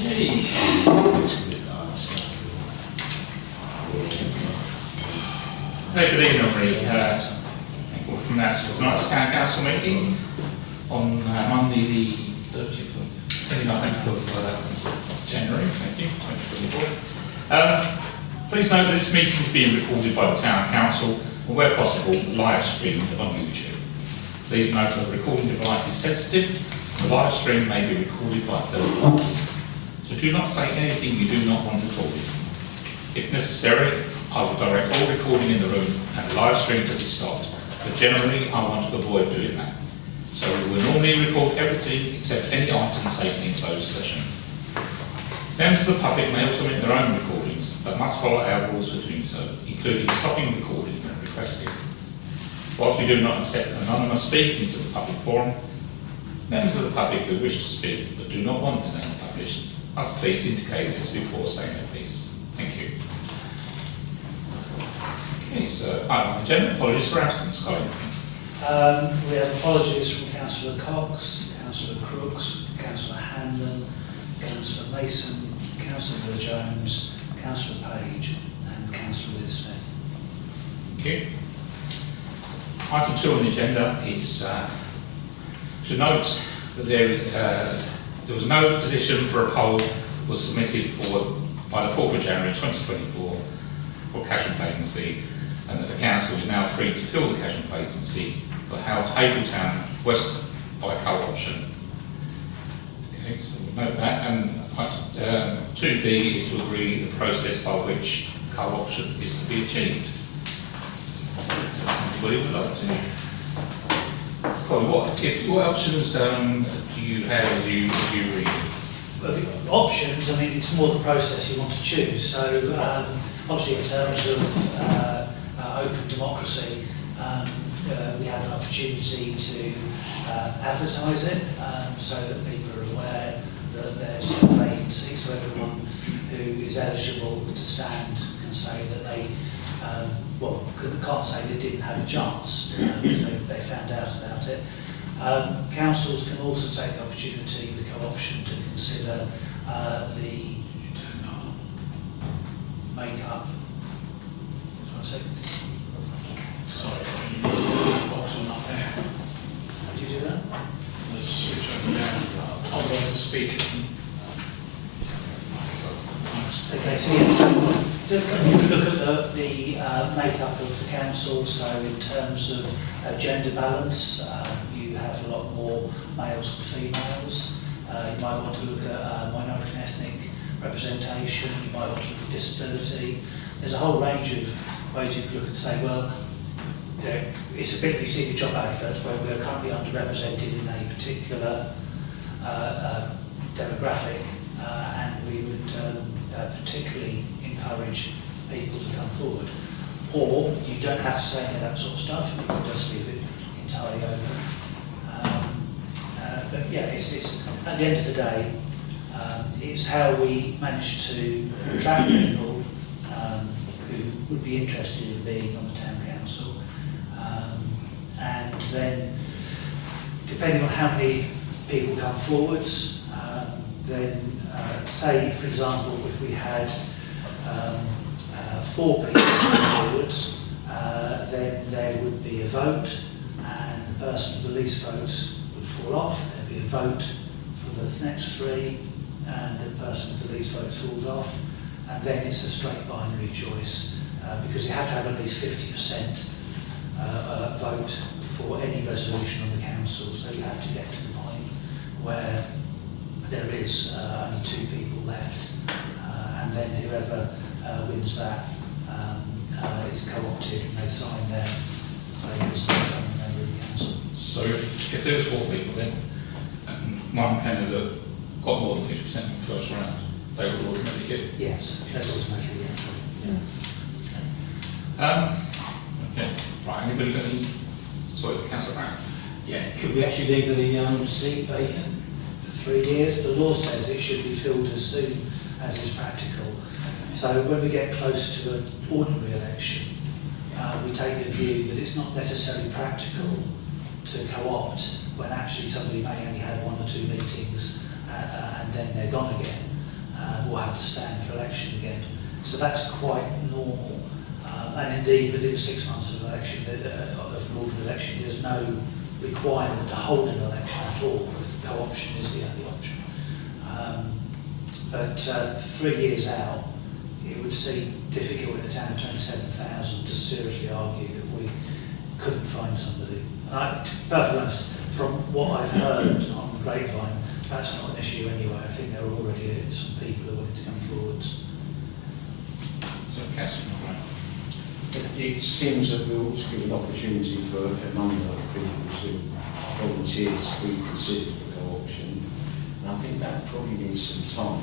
Okay. Very good evening, everybody. Welcome back to tonight's Town Council meeting on Monday the 29th of January, thank you, 2024. Please note that this meeting is being recorded by the Town Council and where possible live streamed on YouTube. Please note that the recording device is sensitive. The live stream may be recorded by third parties. So do not say anything you do not want recorded. If necessary, I will direct all recording in the room and the live stream to be stopped, but generally I want to avoid doing that. So we will normally record everything except any item taken in closed session. Members of the public may also make their own recordings, but must follow our rules for doing so, including stopping recording when requested. Whilst we do not accept anonymous speakings at the public forum, members of the public who wish to speak but do not want their name published must please indicate this before saying their piece. Thank you. Okay, so item on the agenda, apologies for absence, Colin. We have apologies from Councillor Cox, Councillor Crooks, Councillor Hanlon, Councillor Mason, Councillor Jones, Councillor Page and Councillor Smith. Thank you. Item 2 on the agenda is to note that there was no position for a poll was submitted by the 4th of January 2024 for casual vacancy, and that the council is now free to fill the casual vacancy for Haverhill Town West by co-option. Okay, so we'll note that, and 2B is to agree the process by which co-option is to be achieved. Anybody would like to? Colin, what options do you have as you read it? Well, the options, I mean, it's more the process you want to choose. So, obviously, in terms of open democracy, we have an opportunity to advertise it so that people are aware that there's a vacancy, so everyone who is eligible to stand can say that they can't say they didn't have a chance if they found out about it. Councils can also take the opportunity with co-option to consider the make-up. Sorry, option not there. How do you do that? Let's switch over there. Otherwise the speaker. Okay, so yes, so if you look at the make-up of the council, so in terms of gender balance, you have a lot more males than females. You might want to look at minority and ethnic representation, you might want to look at disability. There's a whole range of ways you could look and say, well, you know, it's a bit, you see the job adverts where we're currently underrepresented in a particular demographic, and we would particularly encourage people to come forward. Or you don't have to say any of that sort of stuff, you can just leave it entirely open. But yeah, it's at the end of the day, it's how we manage to attract people who would be interested in being on the town council. And then, depending on how many people come forwards, then say, for example, if we had 4 people come forwards, then there would be a vote, and the person with the least votes would fall off. There'd be a vote for the next 3, and the person with the least votes falls off, and then it's a straight binary choice, because you have to have at least 50% vote for any resolution on the council, so you have to get to the point where there is only 2 people left, and then whoever wins that is co-opted and they sign their favours and become a member of the council. So if there was 4 people then, and one candidate got more than 50% in the first round, they would automatically get it? Yes, that's automatically, yeah. Okay, right, anybody got any? Sorry, Councillor Brown. Yeah, could we actually leave the seat vacant? For 3 years, the law says it should be filled as soon as is practical. So when we get close to an ordinary election, we take the view that it's not necessarily practical to co-opt when actually somebody may only have 1 or 2 meetings and then they're gone again. will have to stand for election again. So that's quite normal. And indeed, within 6 months of election, of an ordered election, there's no requirement to hold an election at all. Co-option is the only option. But 3 years out, it would seem difficult in a town of 27,000 to seriously argue that we couldn't find somebody. And I, to be perfectly honest, from what I've heard on the grapevine, that's not an issue anyway. I think there are already some people who are willing to come forwards. So, Councillor Moran. It seems that we ought to give an opportunity for a number of people to volunteer to be considered for co-option. And I think that probably needs some time.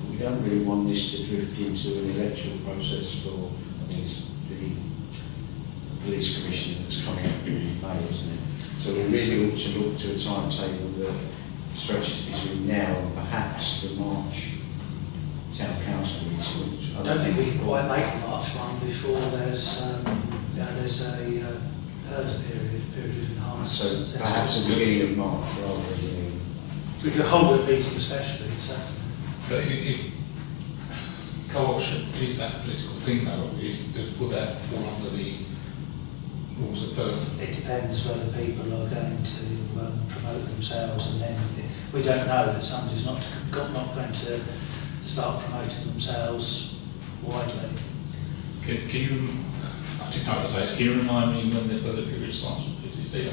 But we don't really want this to drift into an electoral process for, I think it's the police commissioner that's coming up in May, isn't it? So we really ought to look to a timetable that stretches between now and perhaps the March Town Council meeting. I don't think we can quite make the March one before there's a herder period of enhanced. So perhaps the beginning of March rather than... We could hold a meeting especially, so. But if co-option is that political thing though, will that fall under the rules of burden? It depends whether people are going to promote themselves, and then we don't know that somebody's not going to start promoting themselves widely. Can you, I didn't know the dates, can you remind me when the further period starts? I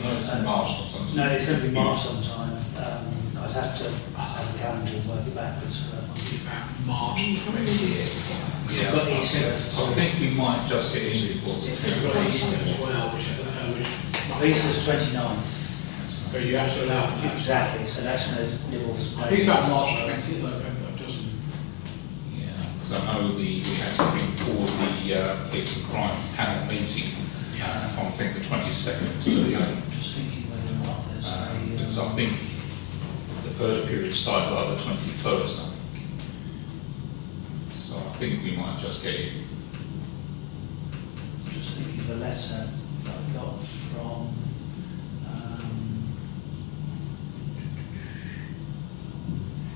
know it's in March or something. No, it's going to be March sometime. I'd have to have a calendar and work it backwards for that one. About March 20th. Yeah, Got Easter. I think we might just get in before. We've got Easter as well, which Easter's 29th. but you have to allow for that. Exactly, so that's going to nibble some I think it's about March 20th, I've just... Yeah, because I know we had to bring forward the police and crime panel meeting from I think the 22nd to the 8th. Just thinking whether or not there's Because I think the further period started by the 21st, I think. So I think we might just get it. just thinking of a letter that I got from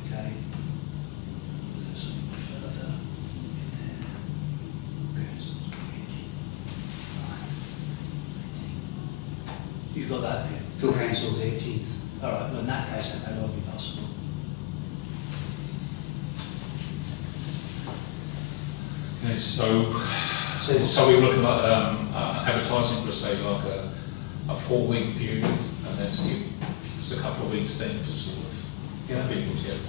okay, there's something further in there. You've got that bit. Full council the 18th. All right, well in that case that may well be possible. Okay, so we're looking at advertising for say like a 4-week period, and then to give us a couple of weeks then to sort of get people together.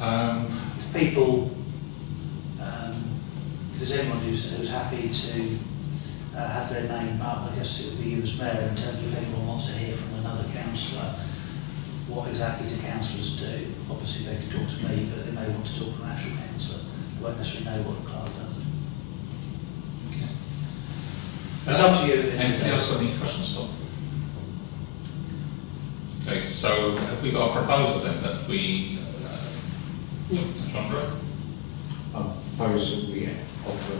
Yeah. If people, if there's anyone who's happy to have their name up, I guess it would be you as mayor in terms of if anyone wants to hear from another councillor, what exactly do councillors do? Obviously they can talk to me, but they may want to talk to an actual councillor. They won't necessarily know what the clerk does. Okay. It's up to you. Anybody else got any questions, Tom? Okay, so have we got a proposal then that we, Janaury? I propose that we offer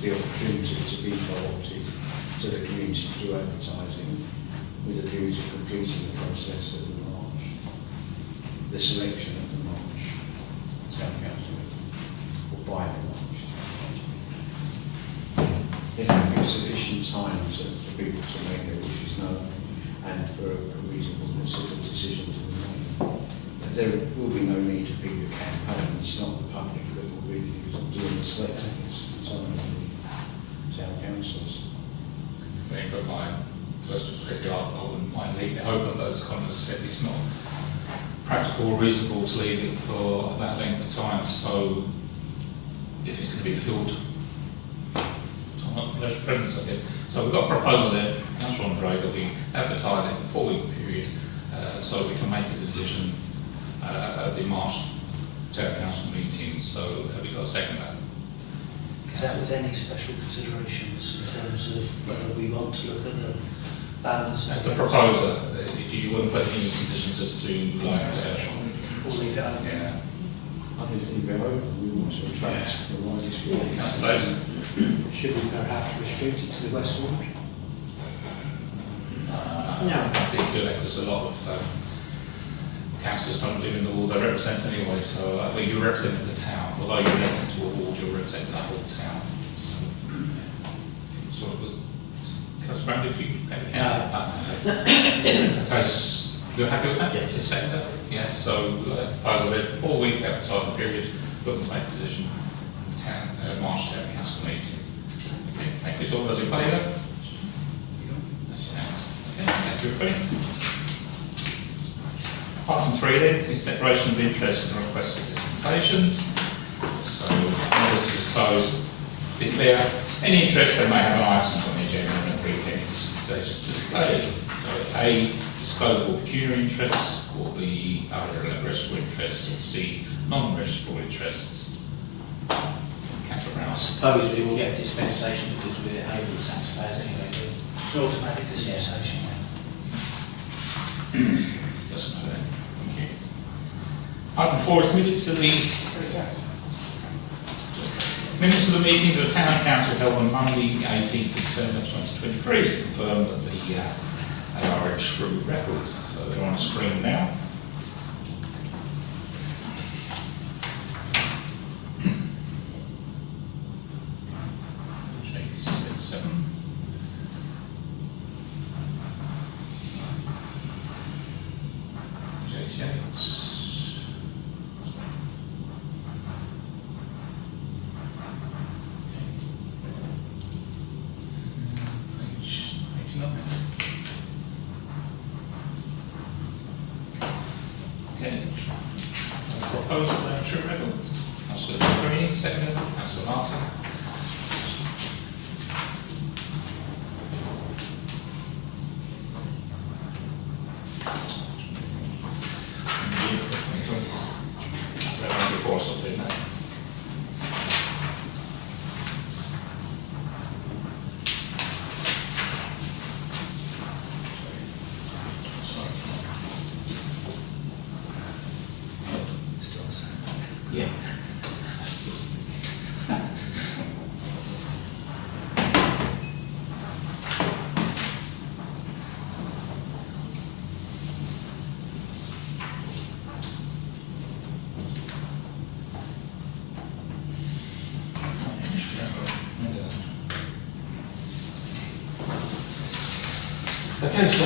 the opportunity to be co-opted to the community through advertising with a view to completing the process of the March, the selection of the March Town Council, or by the March Town Council. There can be sufficient time for people to make their wishes known and for a reasonableness of the decision to be made. But there will be no need to be a campaign. It's not the public that will be doing the selecting, it's entirely the town councillors. I think for my first perspective, I wouldn't mind leaving it open, but as Conor said, it's not practical or reasonable to leave it for that length of time. So if it's going to be filled, presence, I guess. So we've got a proposal there, Councillor Andre, that we advertise it for a 4-week period so we can make a decision at the March Town Council meeting. So have we got a second that? Is that with any special considerations in terms of whether we want to look at the balance? As the proposer, do you want to put any conditions as to like We'll leave it open. yeah. I think it'll be open. We want to attract the widest view. Councillor Davis? Should we perhaps restrict it to the West Ward? No. I think do that because a lot of councillors don't live in the ward they represent anyway, so well, you represent the town. Although you're elected to a ward, you're representing the whole town. So it was, Councillor Brandon, if you okay, so you're happy with that? Yes. The second? Yes, so over the 4-week advertising period, looking to make a decision at the town, March Town Council meeting. Okay, thank you. So all those in favour? That's unanimous. Okay, thank you everybody. Item 3 then is declaration of interest and request for dispensations. So, members just close, declare any interest they may have in items on the agenda and agree any dispensations displayed. So, A, disposable pecuniary interests, or B, other registrable interests, or C, non-registrable interests. Councillor I Rouse. suppose we will get dispensation because we're Haverhill taxpayers anyway. It's an automatic dispensation. Doesn't know that. Thank you. Item 4 is minutes of the meeting of the Town Council held on Monday, the 18th of December 2023, to confirm that they are a true record. So they're on screen now. Page 87. Page 88. Page 89. Okay. Proposal by true record. Councillor Green, second. Councillor Martin. Before, so do that. Yeah. Okay, so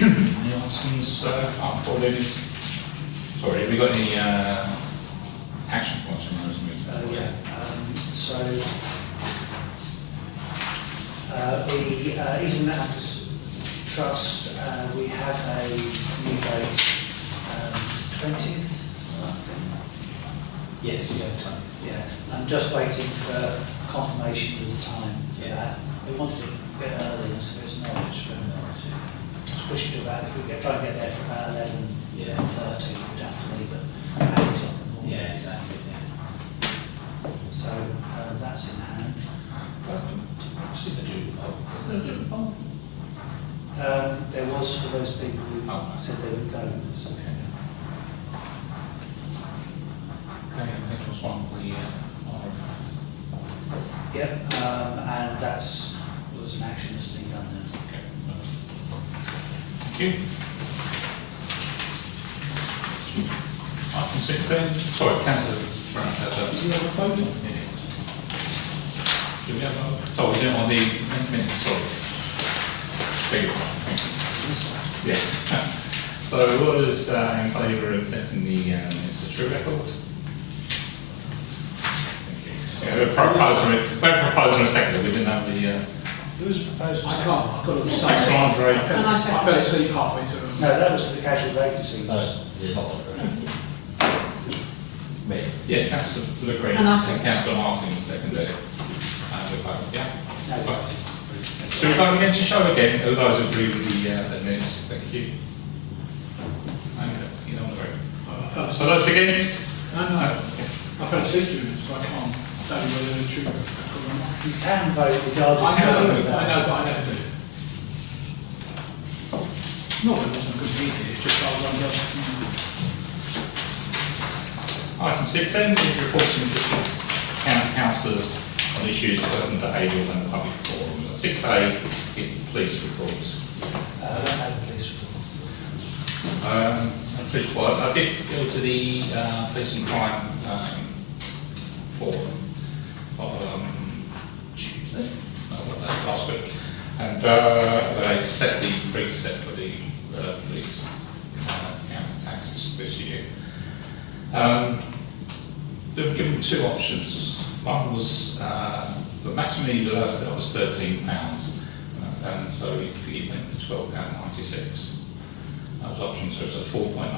any items up for ladies? Sorry, have we got any action points from those meetings? The Eastern Mountains Trust, we have a new date, 20th, I think. Yes, yeah, that's right. Yeah, I'm just waiting for confirmation of the time for Yeah. that. We wanted it a bit earlier, so it's Norwich, let's push it to about, if we try and get there for about 11, Yeah. 30, we'd have to leave at 8 o'clock in the morning. Yeah, exactly. Yeah. So that's in hand. I've seen the June poll. Is there a June poll? There was for those people who said they would go. So. Okay. Okay, and that was one of the Yep, and that's was an action that's been done there. okay. Thank you. Item 16. Sorry, Councillor Brown has a. Do you have a photo? Do we have a? So we do it on the minutes, sorry. Beg your pardon, thank you. Yeah. So what is in favour of accepting the minutes of true record? Thank you. Yeah, we're proposing a second, we didn't have the. Who was proposed? I can't, I've got to say. Thanks, Andre. I fell asleep halfway through. No, that was the casual vacancy. Me. Yeah, Councillor Green And I and Councillor Martin seconded it. Yeah. No, Right. So we vote again to show again, who those agree with the minutes, thank you. And you don't agree. I fell So asleep. those against? No, I fell asleep during it, so I can't tell you whether they're true or not. you can vote regardless I know, of that. but I never do. Not that it wasn't completed, it's just I was under. Item 16 is reporting to county councillors on issues relevant to Haverhill and the public forum. 6A is the police reports. I don't have a police report. Have police work. I did go to the police and crime forum Tuesday, last week, and they set the preset for the police council taxes this year. They were given two options. One was the maximum you allowed to put was £13, and so it went for £12.96. That was option two, so a 4.9%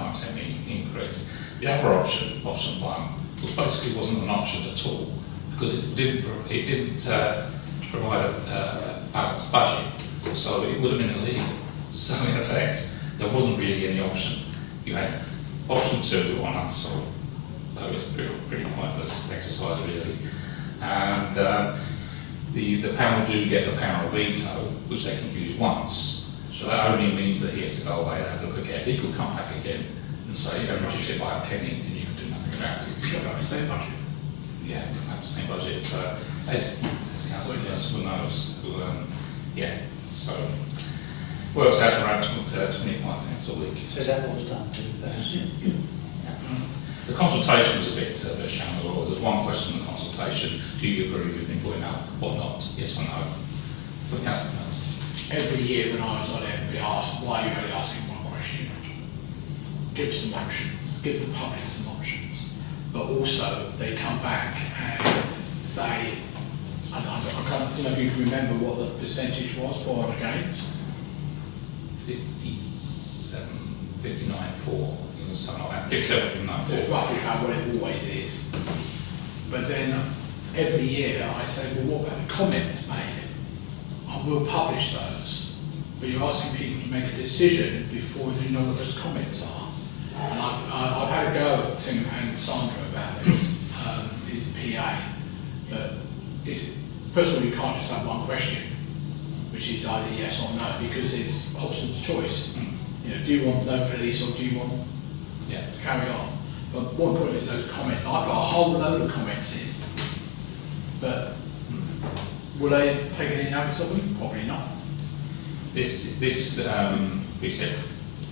increase. The other option, option one, basically wasn't an option at all because it didn't provide a balanced budget, so it would have been illegal. So in effect, there wasn't really any option. You had option two or none, so it was a pretty pointless exercise really. And the panel do get the power of veto, which they can use once. So that only means that he has to go away and have a look again. He could come back again and say, reduce it by a penny, and you can do nothing about it. It's got the same budget. Yeah, we have the same budget. As council knows, yeah. So works out around £25 a week. So is that what was done? The consultation was a bit sham as well. There's one question in the consultation: do you agree with him going up or not? Yes or no? So the council knows. Every year when I was on it, we asked, why are you only asking one question? Give some options, give the public some options. But also, they come back and say, I don't know if you can remember what the percentage was for and against. 57, 59, 4, something like that. 57, 59, So it's roughly about what it always is. But then every year I say, well, what about the comments made? I will publish those, but you're asking people to make a decision before they know what those comments are. And I've had a go at Tim and Sandra about this, his PA, but first of all, you can't just have one question, which is either yes or no, because it's Hobson's choice. You know, do you want no police or do you want to carry on? But one point is those comments. I put a whole load of comments in, but will they take any notice of them? Probably not. This preset,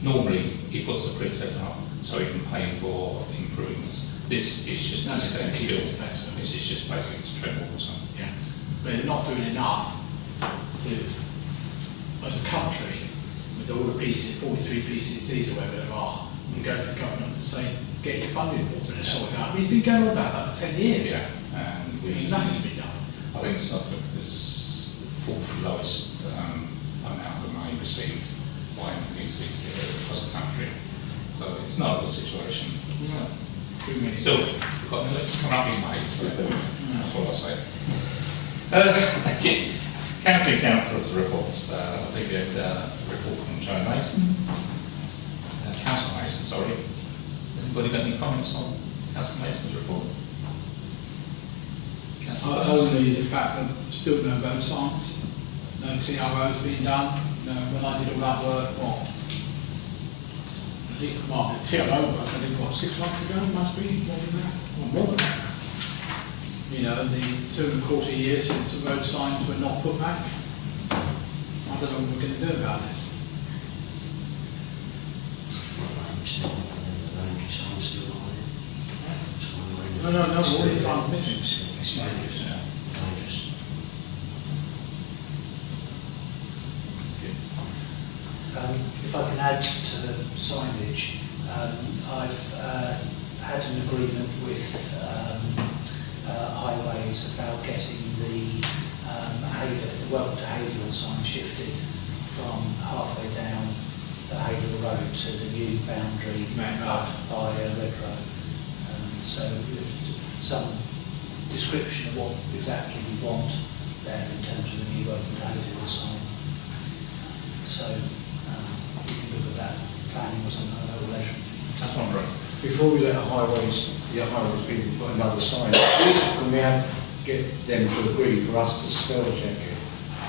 normally he puts the preset up so he can pay for improvements. This is just to stand still. This is just basically to tread water. Yeah. But they're not doing enough to, as a country, with all the pieces, 43 PCCs or whatever there are, to go to the government and say, get your funding for it and sort it out. He's been going on about that for 10 years. Yeah. And nothing's been done. I think Suffolk is the fourth lowest amount of money received by MPCs across the country. So it's not a good situation. Still, we've got an election coming up in May, so that's all I'll say. County Council's reports. I think we had a report from Joe Mason. Council Mason, sorry. Anybody got any comments on Council Mason's report? Only the fact that still no road signs, no TRO's been done. No, when I did all that work, the TRO work I did 6 months ago, must be more than that, or more than that. You know, the 2.25 years since the road signs were not put back. I don't know what we're going to do about this. No, all these signs missing. It's dangerous. Dangerous. If I can add to the signage, I've had an agreement with Highways about getting the Welcome to Haverhill sign shifted from halfway down the Haverhill Road to the new boundary by Red Road. So with some description of what exactly we want there in terms of the new Welcome to Haverhill sign. So we can look at that planning or something like that or leisure. That's one, right. Before we let the highways people put another sign, can we get them to agree for us to spell check it?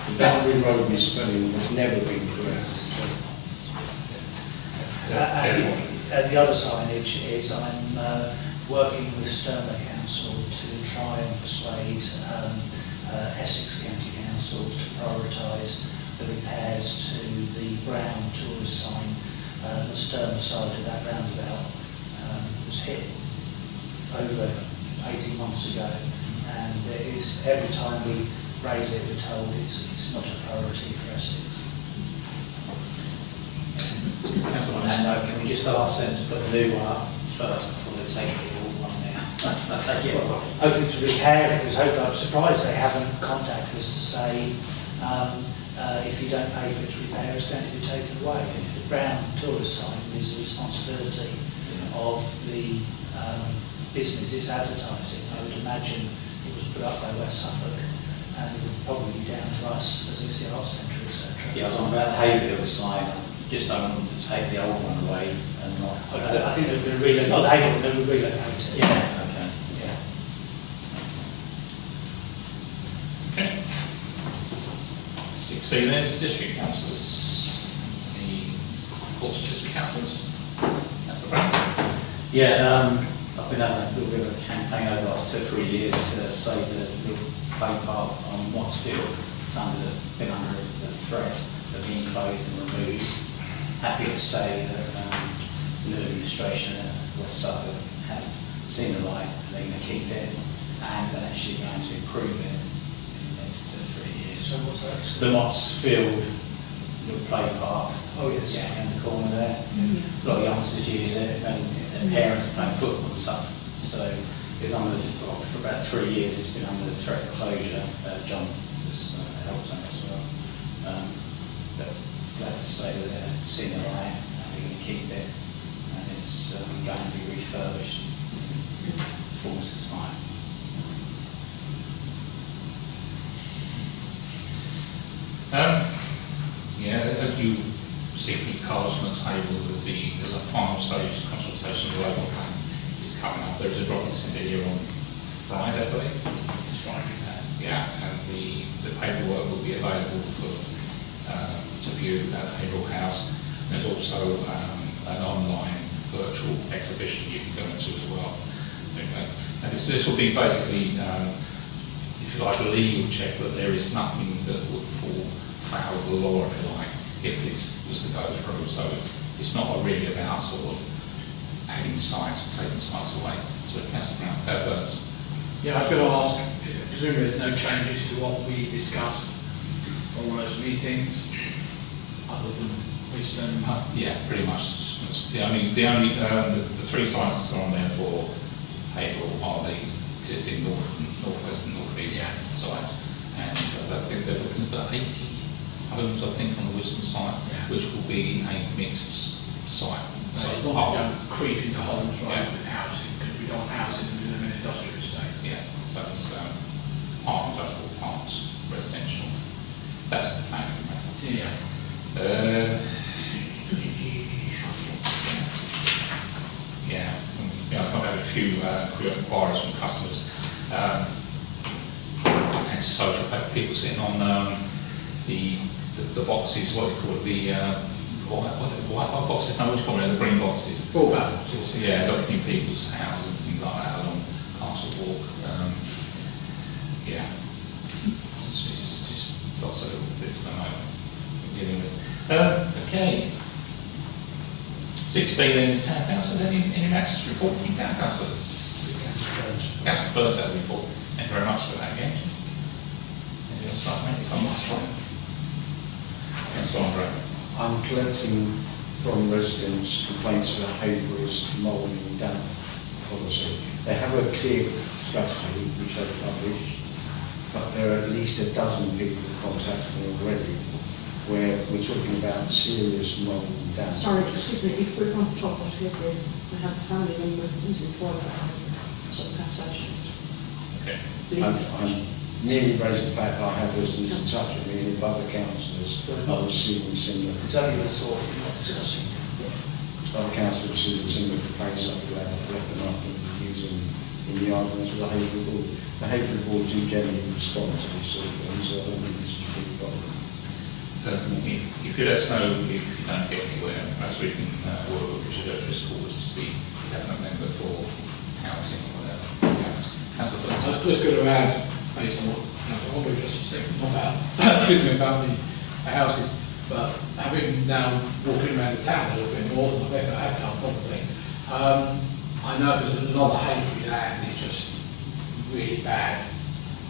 The boundary road misspelling has never been correct. And the other signage is I'm working with Stirling Council to try and persuade Essex County Council to prioritise the repairs to the brown tourist sign that's stern side of that roundabout was hit over 18 months ago, and it's, every time we raise it, we're told it's not a priority for Essex. On that note, can we just ask them to put the new one up first before they take the old one down? I take it. Hoping to repair it, because I'm surprised they haven't contacted us to say if you don't pay for its repair, it's going to be taken away. The brown tourist sign is the responsibility of the businesses advertising. I would imagine it was put up by West Suffolk, and it would probably be down to us as it's the arts centre, etc. Yeah, I was on about the Haverhill sign. Just don't want them to take the old one away and not. I think they're going to relocate. Oh, the Haverhill, they will relocate it. Yeah. Okay. Yeah. Okay. 16 then is district councillors. The course of district councillors. Councillor Brown. Yeah. I've been having a little bit of a campaign over the last 2 or 3 years to say the little play park on Wattsfield has been under the threat of being closed and removed. Happy to say that the new administration at West Suffolk have seen the light and they're going to keep it, and they're actually going to improve it in the next 2 or 3 years. So what's that? So the Wattsfield little play park. Oh yes. Yeah, in the corner there. A lot of youngsters use it, and their parents are playing football and stuff. So it's under for about 3 years. It's been under the threat of closure. John has helped on it as well. But glad to say that they're seeing the light and they're going to keep it, and it's going to be refurbished in the fullness of time. Yeah, as you see from the cards on the table, there's a final stage consultation of the local plan is coming up. There is a drop-in centre here on Friday, I believe. It's Friday. Yeah, and the paperwork will be available for to view at Haverhill House. There's also an online virtual exhibition you can go into as well. Okay. And this will be basically, if you like, a legal check that there is nothing that would fall foul of the law, if you like, if this was to go through. So it's not really about sort of adding sites or taking sites away. So it has Burns. Yeah, I was going to ask, presumably there's no changes to what we discussed on all those meetings, other than Eastern. Yeah, pretty much. The 3 sites that are on there for Haverhill are the existing northwest and northeast sites, and I think they're looking at about 80 homes, I think, on the Wisdom site, which will be a mixed site. So as long as we don't creep into homes with housing, because we don't want housing and do them in an industrial estate. Yeah, so it's part industrial, part residential. That's the plan. Yeah. I've had a few inquiries from customers, antisocial people sitting on the boxes, what do you call it, the Wi-Fi boxes, no, what do you call it, the green boxes? Broadband boxes. Yeah, looking in people's houses and things like that along Castle Walk. It's just lots of little bits at the moment we're dealing with. Okay. 16 then is town councillors. Any matters to report from town councillors? Councillor Bird, that report. Thank you very much for that again. Any other side, mate? Come on, sorry. Councillor Andre. I'm collecting from residents complaints about Haverhill's mould and damp policy. They have a clear strategy which they publish, but there are at least a dozen people contacted me already where we're talking about serious mould and damp. Sorry, excuse me, if we're on top of it, we have a family member who's employed by sort of cancellation. Okay. I'm merely raising the fact that I have listeners in touch with me, and if other councillors are receiving similar. It's only the thought you're not discussing. Other councillors receiving similar complaints, I'd be glad to let them up and use them in the arguments with the Haverhill Board. The Haverhill Board do generally respond to these sort of things, so I don't think this is a big problem. If you let us know if you don't get anywhere, perhaps we can work with Richard O'Driscoll, which is the cabinet member for housing or whatever. Councillor I was just going to add, based on what we just said, not about, excuse me, about the houses, but having been now walking around the town a little bit more than I've ever have done probably. I know there's a lot of Haverhill land, it's just really bad.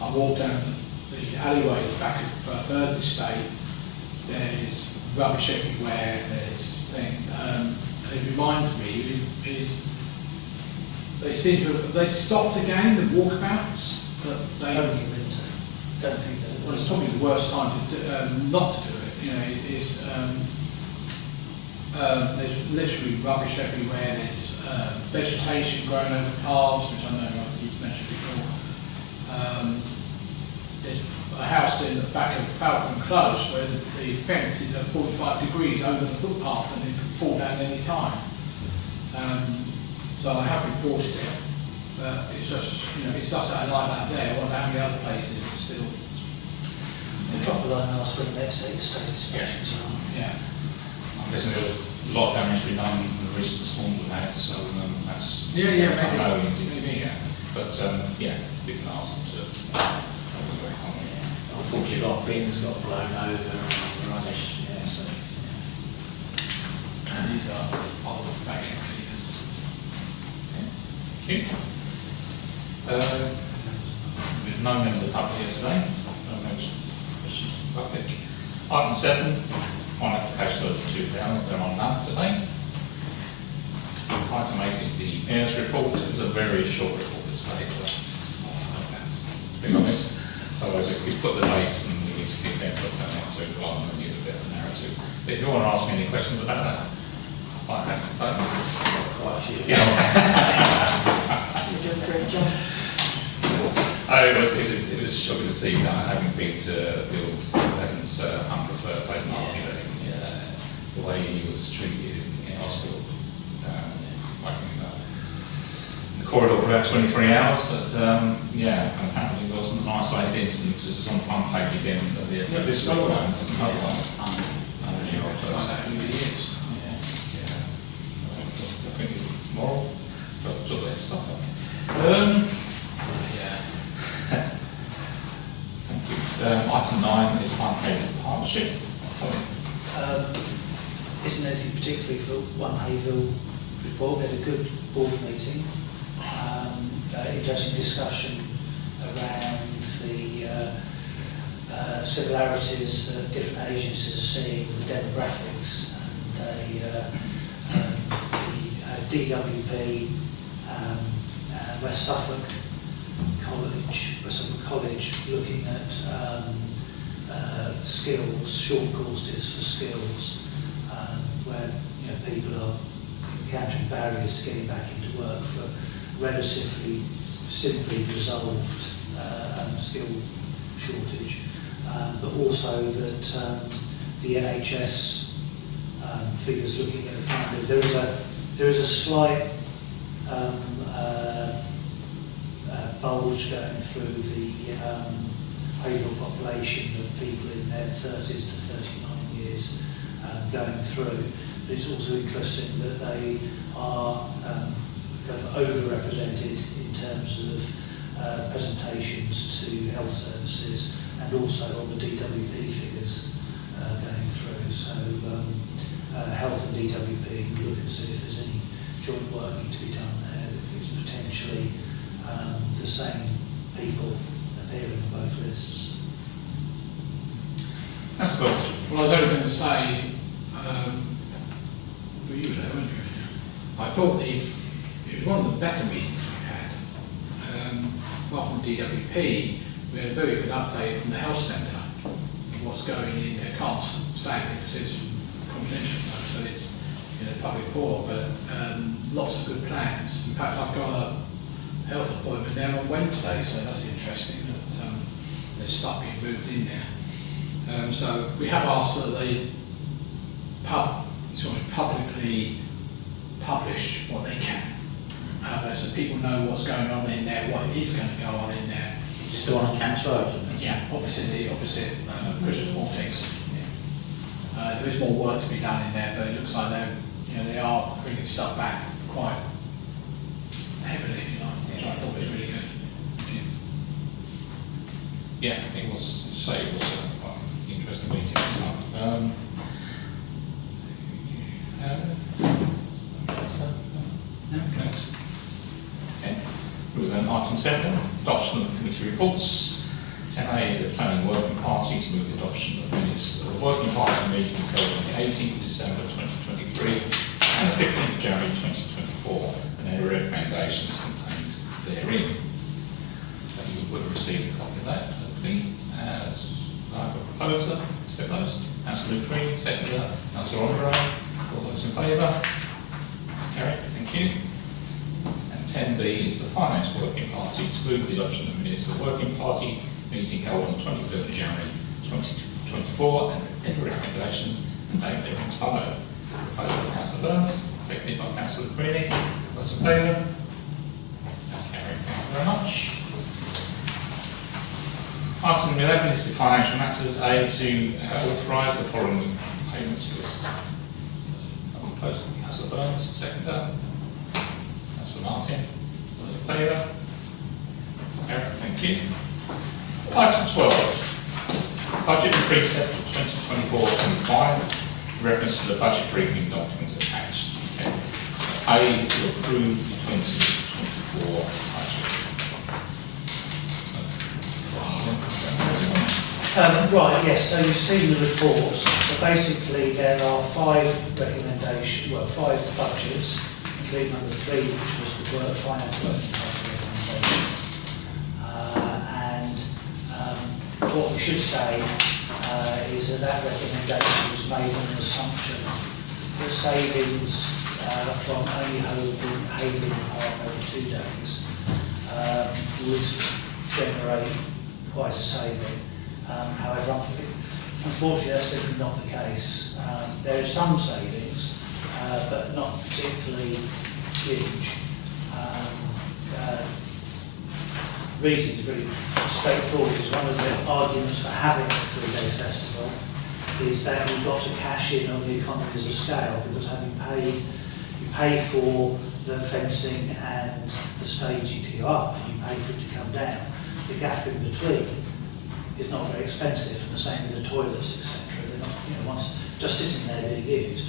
I walked down the alleyways back of Bird's Estate, there's rubbish everywhere, there's things, and it reminds me, they seem to have, they stopped again, the walkabouts, but they Only in winter. Don't think that. well, it's probably the worst time to do, not to do it. You know, it is. There's literally rubbish everywhere. There's vegetation growing over paths, which I know you've mentioned before. There's a house in the back of Falcon Close where the fence is at 45 degrees over the footpath and it can fall down any time. So I have reported it, but it's just, you know, it's just like that there. I wonder how many other places are still. We'll drop the line and ask when the next estate inspections are. Yeah. I'm guessing there was a lot of damage to be done in the recent storms we've had, so that's... Yeah, I know, maybe. yeah. But, yeah, we can ask them to... Unfortunately, a lot of bins got blown over and rubbish, yeah, so. And these are old vacuum cleaners. Thank you. With no members of the public here today, so no members of questions from the public. Item 7, on application of 2,000, there are none today. Item 8 is the mayor's report. It was a very short report this day, but to be honest. So we put the dates and we need to keep their inputs on it, so rather than give a bit of a narrative. But if you want to ask me any questions about that, I have to say. Quite a few. Yeah. You're doing a great job. It was shocking to see that having been to Bill Evans' unpreferred plate party, the way he was treated in hospital. In the corridor for about 23 hours, but yeah, apparently it wasn't an isolated incident, it was on the front page again of the this week and some other ones. I think it's moral, but to less suffer. Thank you. Item 9 is unpaid partnership. Isn't anything particularly for One Haverhill report. We had a good board meeting, interesting discussion around the similarities that different agencies are seeing with the demographics, and the DWP and West Suffolk College looking at skills, short courses for skills, where people are encountering barriers to getting back into work for relatively simply resolved skill shortage, but also that the NHS figures looking at kind of there is a slight bulge going through the overall population of people in their 30s to 39 years going through. But it's also interesting that they are kind of overrepresented in terms of presentations to health services and also on the DWP figures going through. So health and DWP, look and see if there's any joint working to be done there, if it's potentially the same people appearing on both lists. That's good. Well, I was only going to say, for you there, weren't you? I thought it was one of the better meetings we've had. Apart from DWP, we had a very good update on the health centre, what's going in there. I can't say it because it's confidential, so it's in a public forum, but lots of good plans. In fact, I've got a health appointment there on Wednesday, so that's interesting that there's stuff being moved in there. So we have asked that they publicly publish what they can, so people know what's going on in there, what is going to go on in there. Just the one on Camps Road, isn't it? Yeah, opposite Christmas Mornings. There is more work to be done in there, but it looks like they are bringing stuff back quite heavily, if you like, which I thought was really good. Yeah, it was, quite an interesting meeting. So, Item 10, adoption of committee reports. 10A is the planning working party to move the adoption of minutes of the working party meetings held on the 18th of December 2023 and the 15th of January 2024, and any recommendations contained therein. You would have received a copy of that, hopefully. As I have a proposer, accept those. Councillor Green, seconder, Councillor Andre. All those in favour? Carried, thank you. And 10B is the finance working party to move the adoption of minutes of the working party meeting held on 23rd of January 2024, and any recommendations contained therein to follow. Proposal by Councillor Burns, seconded by Councillor Greene. Those in favour? That's carried. Thank you very much. Item 11 is the financial matters. A, to authorise the following payments list. I will propose Councillor Burns, seconder. Councillor Martin. Those in favour? Carried. Thank you. Item 12. Budget and precept for 2024-25. Reference to the budget briefing document attached. Okay. A, to approve the 2024 budget. Right, yes, so you've seen the reports. So basically there are 5 recommendations, well, 5 budgets, including number 3, which was the finance working party recommendation. What we should say is that recommendation was made on an assumption that savings from only holding Haverhill Park over 2 days would generate quite a saving. However, unfortunately, that's simply not the case. There is some savings, but not particularly huge. Reason is really straightforward, because one of the arguments for having a 3-day festival is that we've got to cash in on the economies of scale, because having paid, you pay for the fencing and the stage to go up, and you pay for it to come down. The gap in between is not very expensive, and the same with the toilets, etc. They're not, once just sitting there being used,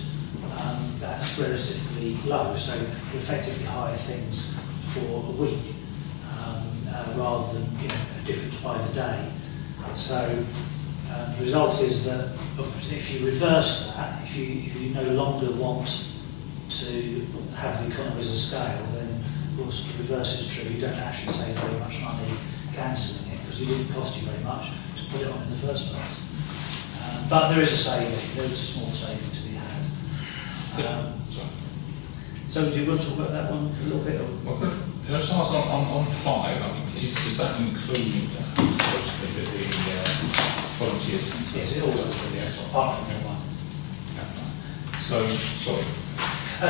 that's relatively low. So you effectively hire things for a week. Rather than a difference by the day. So the result is that if you reverse that, if you no longer want to have the economies of scale, then of course the reverse is true. You don't actually save very much money cancelling it, because it didn't cost you very much to put it on in the first place. But there is a saving, there is a small saving to be had. So do you want to talk about that one a little bit? Well, can I start on 5? I mean, does that include the volunteers? Yes, it all does. Apart from the one. So, sorry.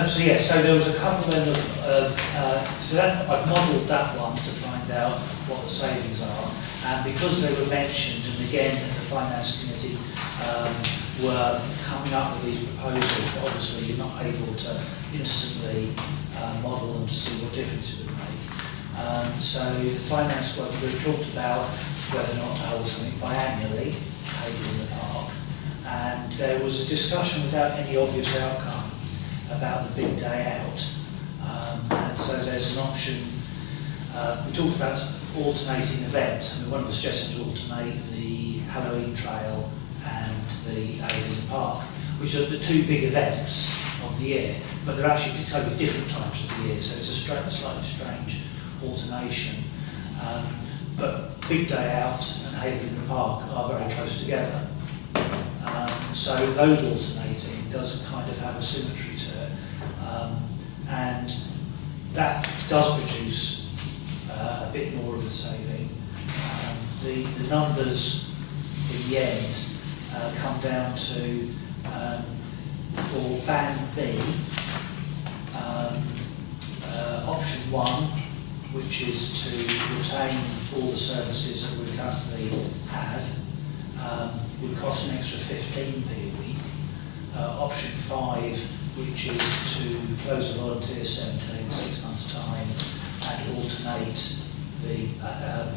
So there was a couple then so that I've modelled that one to find out what the savings are, and because they were mentioned, and again the finance committee were coming up with these proposals, but obviously you're not able to instantly model them to see what difference it would make. So the finance work group talked about whether or not to hold something biannually, maybe in the park, and there was a discussion without any obvious outcome about the big day out. And so there's an option. We talked about alternating events. I mean, one of the suggestions was alternate the Halloween trail and the Haverhill Park, which are the 2 big events of the year, but they're actually totally different times of the year, so it's a slightly strange alternation. But Big Day Out and Haverhill Park are very close together. So those alternating does kind of have a symmetry to it. And that does produce a bit more of a saving. The numbers in the end come down to, for Band B, option 1, which is to retain all the services that we currently have, would cost an extra 15p a week. Option 5, which is to close a volunteer centre in 6 months' time and alternate the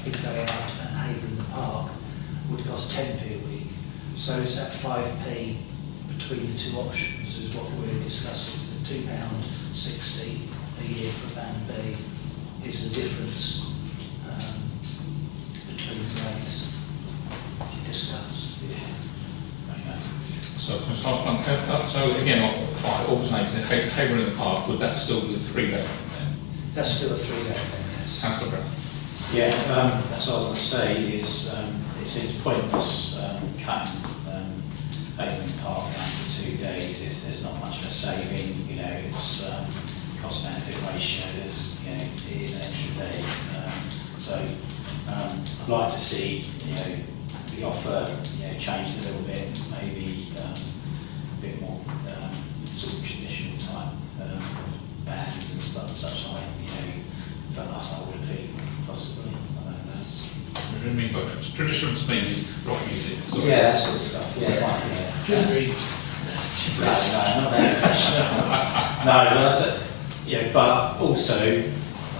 Big Day Out and Haverhill Park, would cost 10p a week. So it's at 5p between the 2 options is what we're discussing. So £2.60 a year for Band B is the difference just last one. So again, on 5 alternating Haverhill in the Park, would that still be a 3-day event then? That's still a 3-day event, yes. Councillor Brown. Yeah, that's what I was going to say is it seems pointless cutting Haverhill Park down to 2 days if there's not much of a saving. You know, it's cost benefit ratio. There's, you know, it is an extra day. So I'd like to see, you know, the offer, you know, changed a little bit, maybe a bit more sort of traditional type bands and stuff, such like, you know, for us older people, possibly. I don't know. What do you mean by traditional to me is rock music? Sort of. Yeah, that sort of stuff. Yeah, yeah. No, not that. No, but that's yeah, but also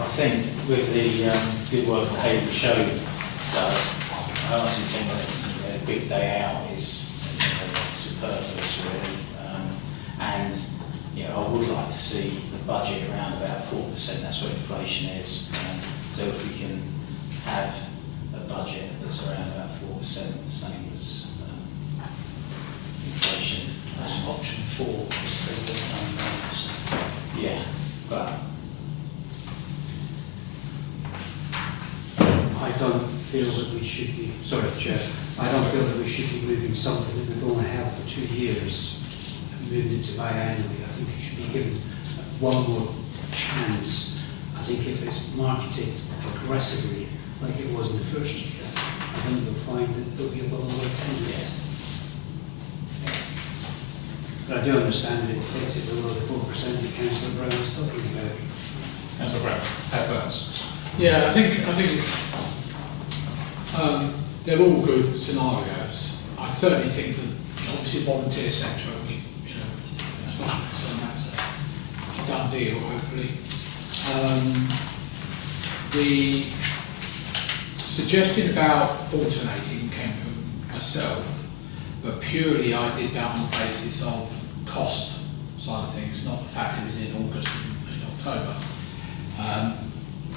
I think with the good work that Haverhill Show does, I honestly think that a big day out is superfluous, really. And you know, I would like to see the budget around about 4%. That's what inflation is. So if we can have a budget that's around about 4%, the same as inflation. That's option 4, is 3.99%. Yeah, but I don't feel that we should be, sorry Chair, I don't feel that we should be moving something that we've only had for 2 years and moved it to biannually. I think it should be given one more chance. I think if it's marketed aggressively like it was in the first year, I think you'll find that there'll be a lot more attendance. But I do understand that it takes it below the 4% that Councillor Brown was talking about. Councillor Brown. Burns. Yeah, I think it's they're all good scenarios. I certainly think that obviously volunteer centre, you know, as far as I'm concerned, that's a done deal, hopefully. The suggestion about alternating came from myself, but purely I did that on the basis of cost side of things, not the fact it was in August and October.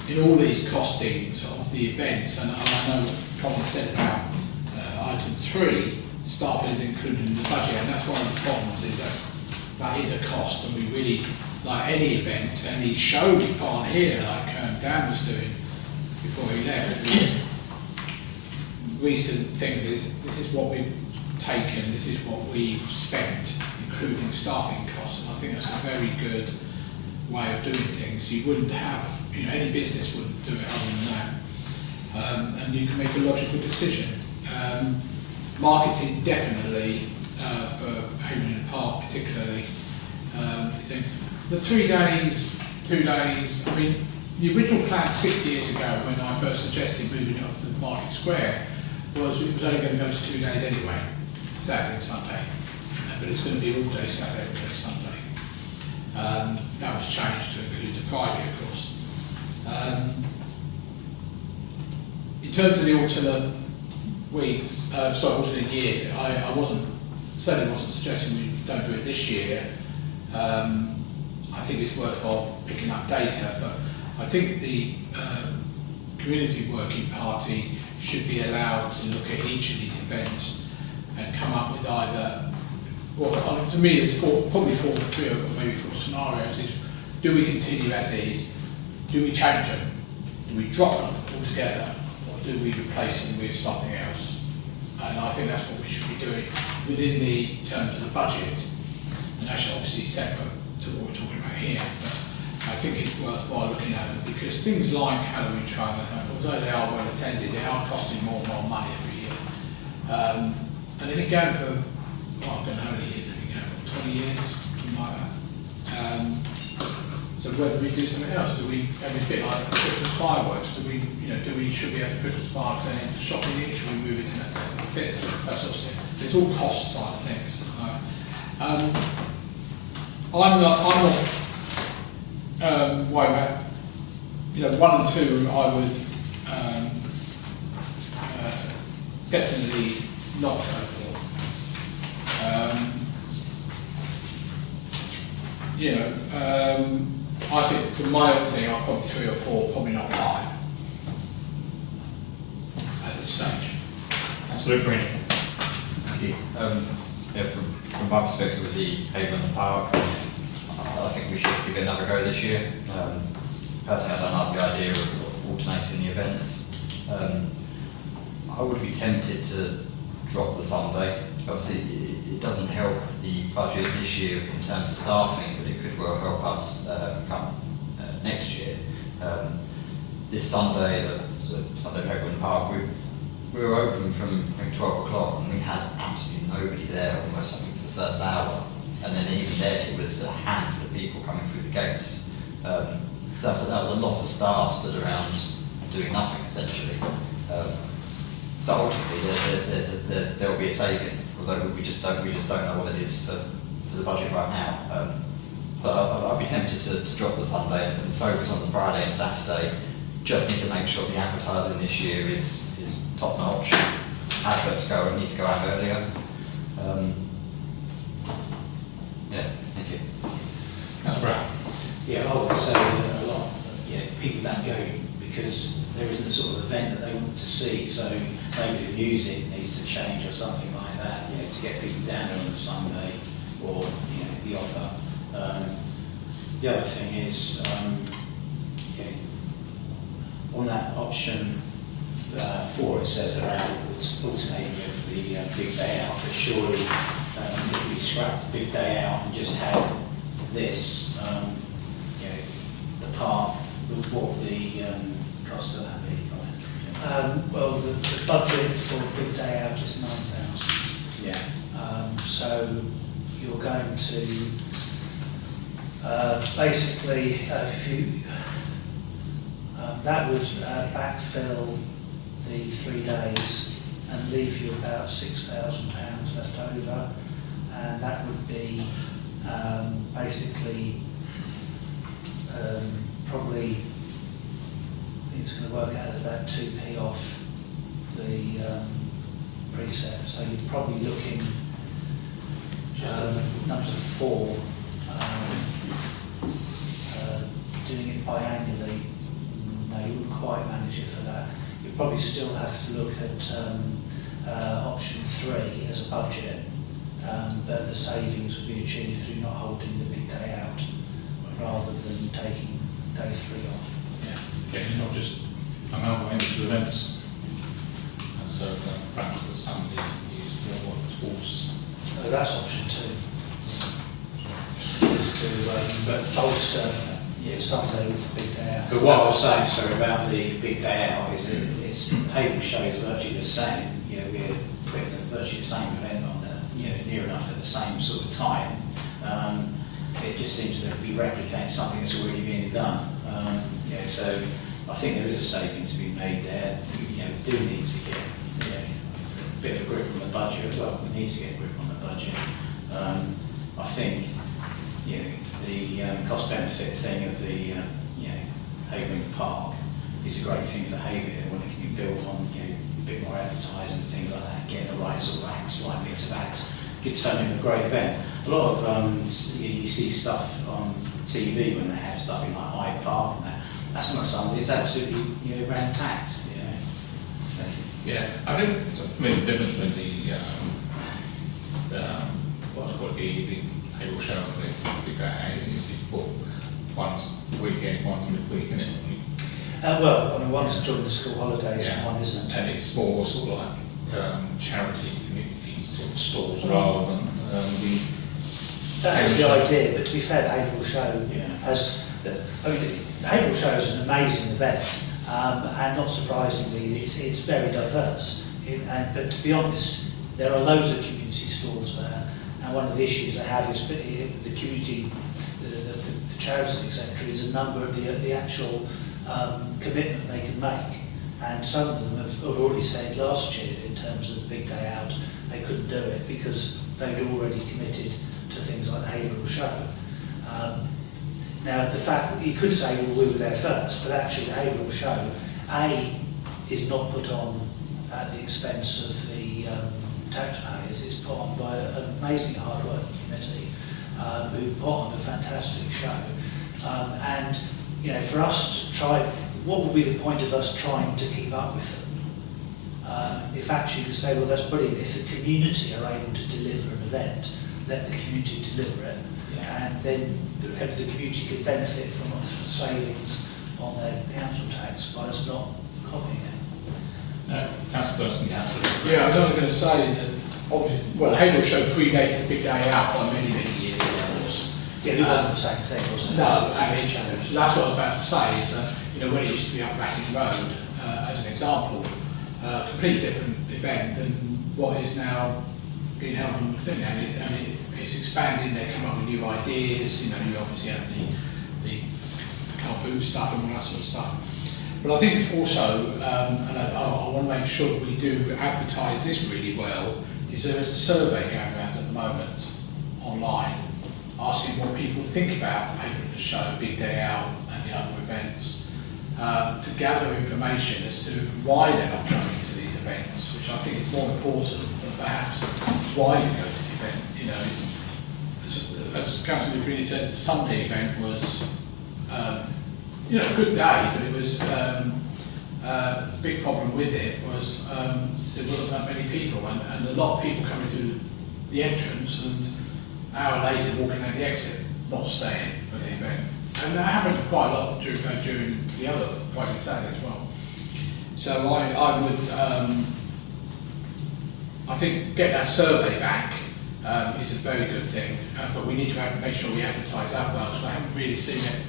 In all these costings of the events, and I know what Tom said about item 3, staffing is included in the budget, and that's one of the problems, is that is a cost, and we really, like any event, any show we put on here, like Dan was doing before he left, recent things is, this is what we've taken, this is what we've spent, including staffing costs, and I think that's a very good way of doing things. You wouldn't have, you know, any business wouldn't do it other than that. And you can make a logical decision. Marketing definitely, for Haverhill Park particularly. The 3 days, 2 days, I mean, the original plan 6 years ago when I first suggested moving it off to the Market Square was it was only going to go to 2 days anyway, Saturday and Sunday. But it's going to be all day Saturday, all day Sunday. That was changed to include the Friday, of course. In terms of the alternate weeks, alternate years, I certainly wasn't suggesting we don't do it this year. I think it's worthwhile picking up data, but I think the Community Working Party should be allowed to look at each of these events and come up with either, well, to me it's probably 4 or 3 or maybe 4 scenarios, is do we continue as is, do we change them, do we drop them altogether, or do we replace them with something else? And I think that's what we should be doing within the terms of the budget, and that's obviously separate to what we're talking about here, but I think it's worthwhile looking at them because things like Halloween Trail, although they are well attended, they are costing more and more money every year. And they've been going for, well, I don't know how many years, they've been going for 20 years, something like that. So whether we do something else, do we, I mean, it's a bit like Christmas fireworks, do we, you know, should we have a Christmas fireworks going into shopping in, should we move it in a fit, that sort of thing. It's all cost side of things. I'm not worried about, you know, 1 and 2 I would definitely not go for. You know, I think for my own thing, I'll probably 3 or 4, probably not 5 at this stage. Councillor Green. Thank you. Yeah, from my perspective with the Haverhill Park, I think we should give it another go this year. Personally, I don't like the idea of alternating the events. I would be tempted to drop the Sunday. Obviously, it doesn't help the budget this year in terms of staffing, but it could well help us come next year. This Sunday, the Sunday at Haverhill Park, we were open from I think 12 o'clock and we had absolutely nobody there almost I think for the first hour. And then even then it was a handful of people coming through the gates. So that was a lot of staff stood around doing nothing essentially. So ultimately there will be a saving, although we just don't know what it is for the budget right now. So I'd be tempted to drop the Sunday and focus on the Friday and Saturday. Just need to make sure the advertising this year is top notch. Adverts need to go out earlier. Yeah, thank you. That's Brown. Yeah, I would say that a lot, people don't go because there isn't the sort of event that they want to see. So maybe the music needs to change or something like that, to get people down there on a Sunday, or the offer. The other thing is, on that option 4, it says around alternating with the big day out, but surely if we scrap the big day out and just have this, the park, what would the cost of that be? Well, the budget for a big day out is 9,000. Yeah. So you're going to basically, if you that would backfill the 3 days and leave you about £6,000 left over, and that would be basically probably, I think it's going to work out as about 2p off the precept. So you're probably looking number 4, doing it biannually. No, you wouldn't quite manage it for that. You'd probably still have to look at option 3 as a budget, but the savings would be achieved through not holding the big day out rather than taking day 3 off. Yeah, okay, not just amalgamating 2 events. So perhaps the Sunday is more towards. That's option 2. Is to bolster Sunday with the big day out. But what I was saying, sorry, about the big day out is that Haverhill shows virtually the same. We're putting virtually the same event on near enough at the same sort of time. It just seems to be replicating something that's already been done. So I think there is a saving to be made there. We do need to get a bit of a grip on the budget. Well, we need to get a grip on the budget. I think the cost-benefit thing of the Haverhill Park is a great thing for Haverhill when it can be built on a bit more advertising and things like that, getting the right sort of acts, right mix of acts, could turn into a great event. A lot of you see stuff on TV when they have stuff in like Hyde Park and that's on a Sunday. It's absolutely ran-packed. Yeah, I think the difference between the what's it called, the Haverhill show and the big day is you put one's weekend, one's midweek, isn't it? One's during the school holidays and one isn't. And it's more sort of like charity, community sort of stalls rather than the. That is the idea, but to be fair, the Haverhill show has. The Haverhill show is an amazing event, and not surprisingly, it's very diverse. But to be honest, there are loads of community stalls there, and one of the issues they have is the community, the charities, etc., is a number of the actual commitment they can make. And some of them have already said last year, in terms of the big day out, they couldn't do it because they'd already committed to things like the Haverhill show. Now, the fact that you could say, well, we were there first, but actually the Haverhill show, is not put on at the expense of the taxpayers. It's put on by an amazingly hard-working committee who put on a fantastic show. And, for us to try, what would be the point of us trying to keep up with them? if actually you say, well, that's brilliant, if the community are able to deliver an event, let the community deliver it, and then the community could benefit from savings on their council tax by us not copying it. Councillor Person, Yeah, I was only going to say that, obviously, well, the Haverhill show predates the Big Day Out by many, many years, of course. Yeah, it wasn't the same thing, was it? No, and it changed. That's what I was about to say, is when it used to be up Ratting Road, as an example, a completely different event than what is now being held on the thing, and it's expanding, they come up with new ideas, you obviously have the carpool stuff and all that sort of stuff. But I think also, and I want to make sure we do advertise this really well, is there is a survey going around at the moment online asking what people think about Haverhill the show, Big Day Out and the other events, to gather information as to why they're not going to these events, which I think is more important than perhaps why you go to the event. As Councillor Lucrini says, the Sunday event was a good day, but it was big problem with it was there wasn't that many people, and a lot of people coming through the entrance and an hour later walking out the exit, not staying for the event. And that happened quite a lot during the other Friday and Saturday as well. So I would, I think, get that survey back is a very good thing, but we need to make sure we advertise that well, so I haven't really seen it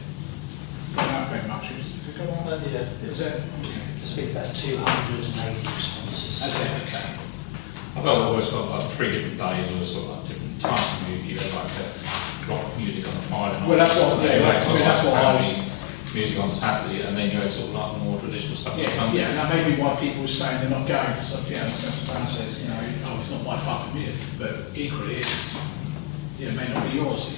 going out very much. Is it going out? Yeah. Is it? Okay. There's been about 280 responses. Is it? Okay. I've always got like 3 different days or sort of like different types of music, like rock music on the Friday night. Well, that's what, that's what I was. Music on the Saturday, and then you had sort of like more traditional stuff on Sunday. Yeah, and that may be why people were saying they're not going, because Councillor Brown says, it's not my type of music, but equally it's, it may not be yours,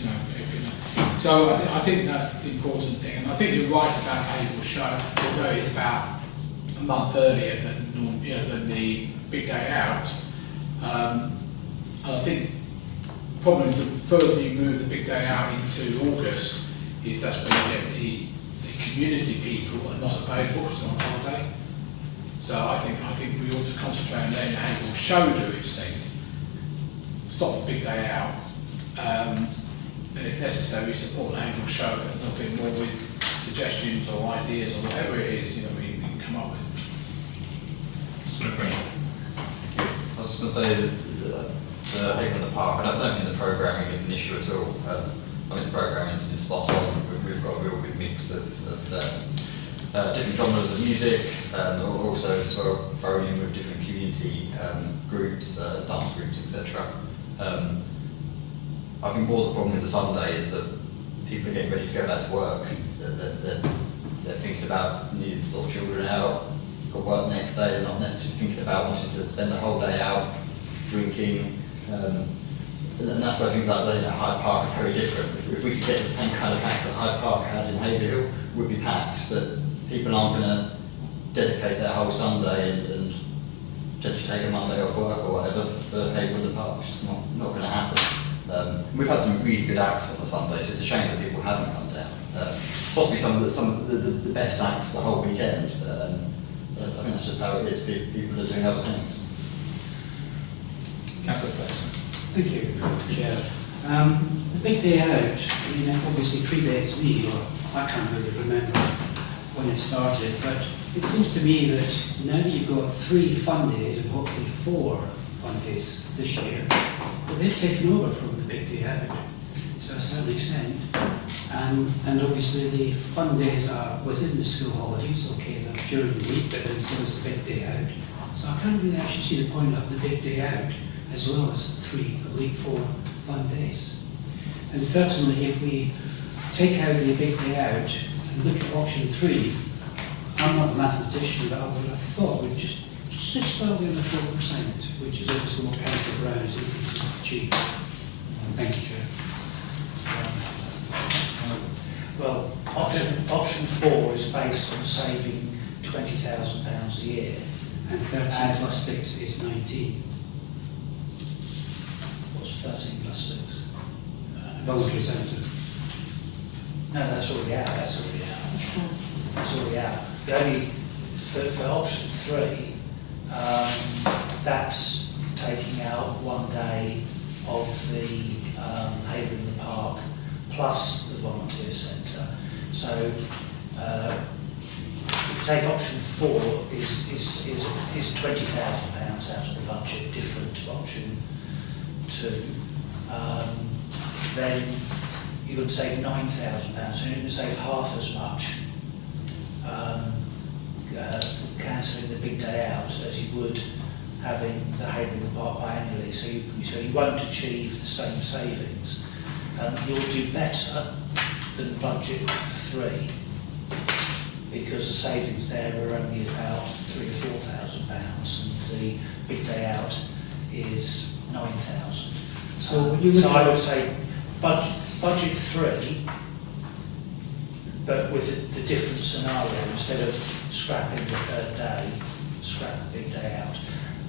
So I think that's the important thing, and I think you're right about Haverhill show, although it's about a month earlier than the Big Day Out. And I think the problem is the further you move the Big Day Out into August, is that's when you get the community people are not available because they're on holiday. So I think we ought to concentrate on letting the Haverhill show do its thing, stop the Big Day Out, and if necessary support the Haverhill show a little bit more with suggestions or ideas or whatever it is we can come up with. That's what I agree. I was just going to say the Haverhill in the Park, I don't think the programming is an issue at all. I think the programming has been spot on. We've got a real good mix of different genres of music, also sort of thrown in with different community groups, dance groups, etc. I think more the problem with the Sunday is that people are getting ready to go back to work. They're thinking about needing to sort children out, got work the next day, they're not necessarily thinking about wanting to spend the whole day out drinking. And that's why things like Hyde Park are very different. If we could get the same kind of acts that Hyde Park had in Haverhill, would be packed, but people aren't going to dedicate their whole Sunday and potentially take a Monday off work or whatever for Haverhill in the Park. It's just not going to happen. We've had some really good acts on the Sunday, so it's a shame that people haven't come down. Possibly some of the best acts the whole weekend. But I think that's just how it is. People are doing other things. Councillor Person. Thank you, Chair. The Big Day Out, obviously predates me, or I can't really remember when it started, but it seems to me that now that you've got 3 fun days and hopefully 4 fun days this year, that they've taken over from the Big Day Out to a certain extent. And obviously the fun days are within the school holidays, okay, they're during the week, but then so is the Big Day Out. So I can't really actually see the point of the Big Day Out as well as 3, at least 4 fun days. And certainly if we take out the Big Day Out and look at option 3, I'm not a mathematician, but I would have thought we'd just sit slightly on the 4%, which is obviously what Councillor Brown is looking to achieve. Thank you, Chair. Well, option 4 is based on saving £20,000 a year. And 13 plus 6 is 19. What's 13 plus 6? Voluntary centre. No, that's already out. That's already out. The only for option 3, That's taking out one day of the Haverhill Park plus the volunteer centre. So if you take option 4 is £20,000 out of the budget, different to option 2. Then you would save £9,000, so you would save half as much cancelling the big day out as you would having the Haverhill Park biannually. So you won't achieve the same savings. You'll do better than budget 3 because the savings there are only about £3,000 or £4,000, and the big day out is £9,000. So I would say budget 3, but with the different scenario, instead of scrapping the 3rd day, scrap the big day out,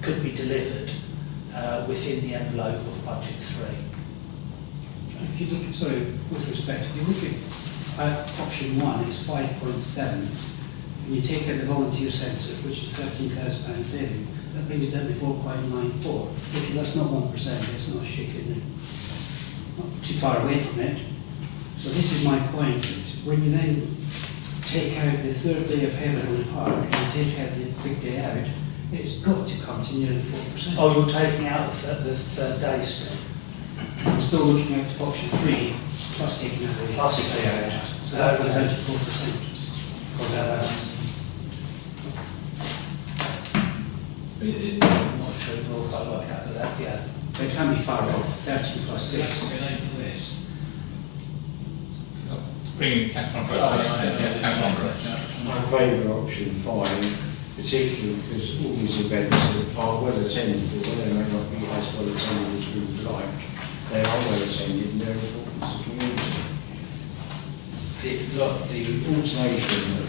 could be delivered within the envelope of budget 3. If you look, sorry, with respect, if you look at option 1, it's 5.7, and you take out the volunteer centre, which is £13,000 saving, that brings it down to 4.94. That's not 1%, it's not shaking, not too far away from it. So this is my point. When you then take out the 3rd day of Haverhill Park and take out the big day out, it's got to come to nearly 4%. Oh, you're taking out the 3rd day still? I'm still looking at option 3, plus taking out the Plus big day out. So that comes down to 4%. I'm not sure we'll quite work out to that, yeah. But it can be far off, 30 plus 6. Let's relate to this. Bringing Councillor I favour option 5, particularly because all these events are well attended, although they may not be as well attended as we would like. They are well attended and they're important to the community. The alternation of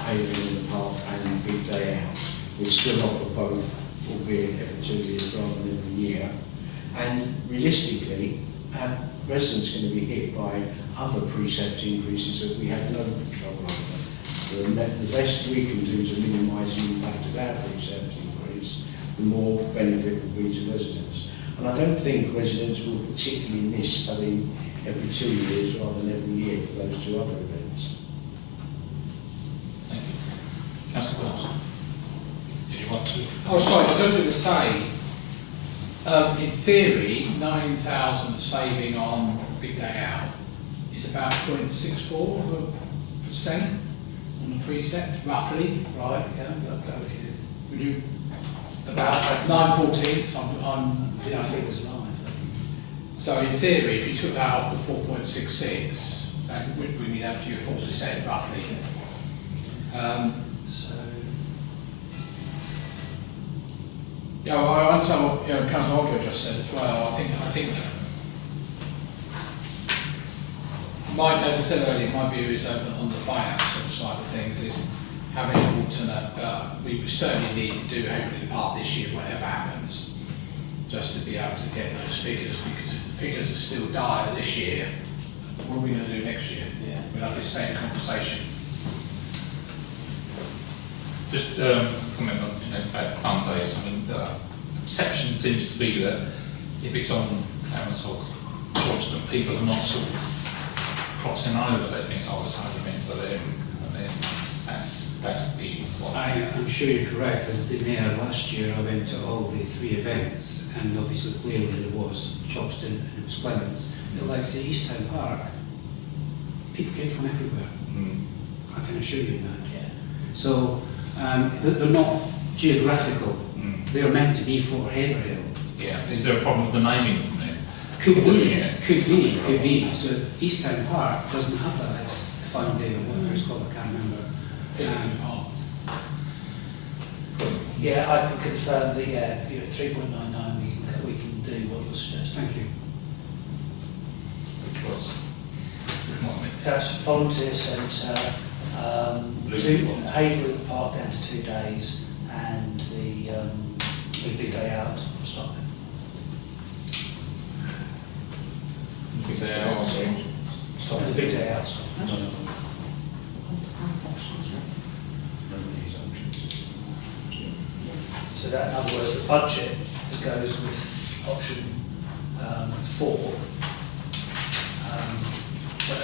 Haverhill in the Park and Big Day Out will still offer both, albeit every 2 years rather than every year. And realistically, residents are going to be hit by other precept increases that we have no control over. The best we can do to minimise the impact of our precept increase, the more benefit will be to residents. And I don't think residents will particularly miss having every 2 years rather than every year for those 2 other events. Thank you. Councillor Wells, did you want to? Oh, sorry, I was going to say, in theory, 9,000 saving on big day out is about 0.64% on the precept, roughly. Right, yeah, I'll go with you. Would you? About 9.14, something. I think it was 9. So in theory, if you took that off the 4.66, that would bring it down to your 4% roughly. So, yeah, well, I understand what Councillor Aldridge just said as well. I think as I said earlier, my view is on the finance side of things is having an alternate. We certainly need to do Haverhill Park this year, whatever happens, just to be able to get those figures. Because if the figures are still dire this year, what are we going to do next year? yeah. We'll have this same conversation. Just comment on about fun days. I mean, the perception seems to be that if it's on Clarence or Waterton, people are not sort of crossing over. They think, oh, it's only meant for them, and then that's the what. I'm sure you're correct. As the mayor last year, I went to all the 3 events, and obviously clearly there was Choxton and it was Clements. But like say East Town Park, people came from everywhere. I can assure you that. Yeah. So they're not geographical. They're meant to be for Haverhill. Yeah. Is there a problem with the naming from them? Could be, Yeah. could be. So East Town Park doesn't have that as fun day or whatever it's called, I can't remember. Yeah, I can confirm that, yeah, you're at 3.99, we can do what you're suggesting. Thank you. Which was? That's volunteer centre, Haverhill Park down to 2 days, and the big day out, stop it. Stop the big day out, stop. So So that, in other words, the budget that goes with option 4,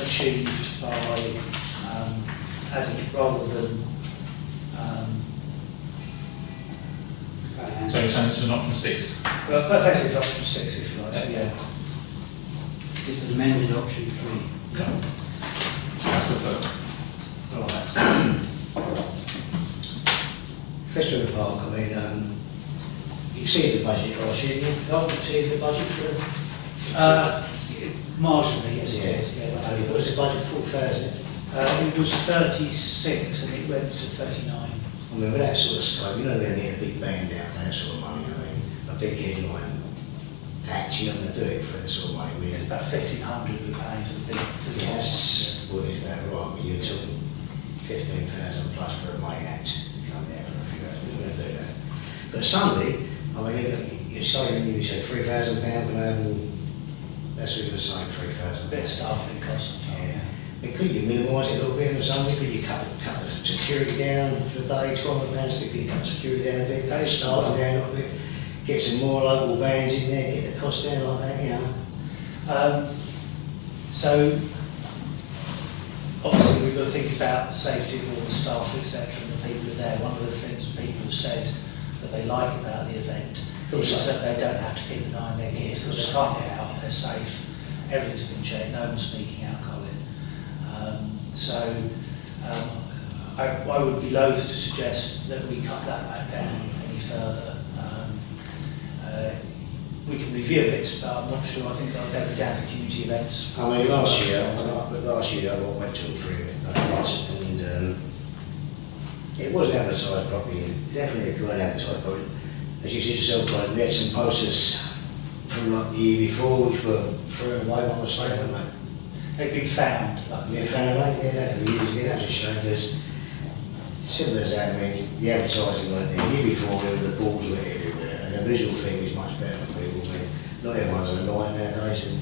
achieved by adding, rather than So you're saying this is an option 6? well, but effectively it's option 6 if you like. So yeah. This is amended option 3. Councillor Clerk. Festival Park, I mean, you exceeded the budget last year, didn't you? Can't exceed the budget for Marginally, yes. yeah. It is, yeah. I mean, what was the budget, 40,000? It was 36 and it went to 39. I mean, with that sort of scope, you don't really need a big band out for that sort of money. I mean, a big headline act, you're not going to do it for that sort of money. I mean, About 1,500 we're paying for the big, for the top yes, what is that right? I mean, you're talking 15,000 plus for a main act to come down for a few hours. You're going to do that. But Sunday, I mean, you're saving, you say £3,000 for having, that's what you're going to save, £3,000. bit of staffing costs. Yeah. But could you minimise it a little bit on the Sunday? Could you cut the security down for the day, £12? Could you cut the security down a bit, cut the staffing down a little bit, get some more local bands in there, get the cost down like that, you know? So, obviously we've got to think about the safety of all the staff, etc., and the people who are there. One of the things people have said that they like about the event is that they don't have to keep an eye on their kids because they can't get out, they're safe. Everything's been checked, no one's sneaking alcohol in. I would be loath to suggest that we cut that back down any further. We can review it, but I'm not sure. I think they'll be down to community events. I mean, last year I went to all 3 events and it wasn't advertised properly. Definitely if you weren't advertised properly. As you said yourself, we had some posters from like the year before which were thrown away by mistake, weren't they? They've been found. Yeah, found away, yeah, that could be used again, that's a shame, because simple as that, I mean, the advertising weren't there. The year before, the balls were everywhere, and the visual thing is much better for people. I mean, not everyone's online nowadays, and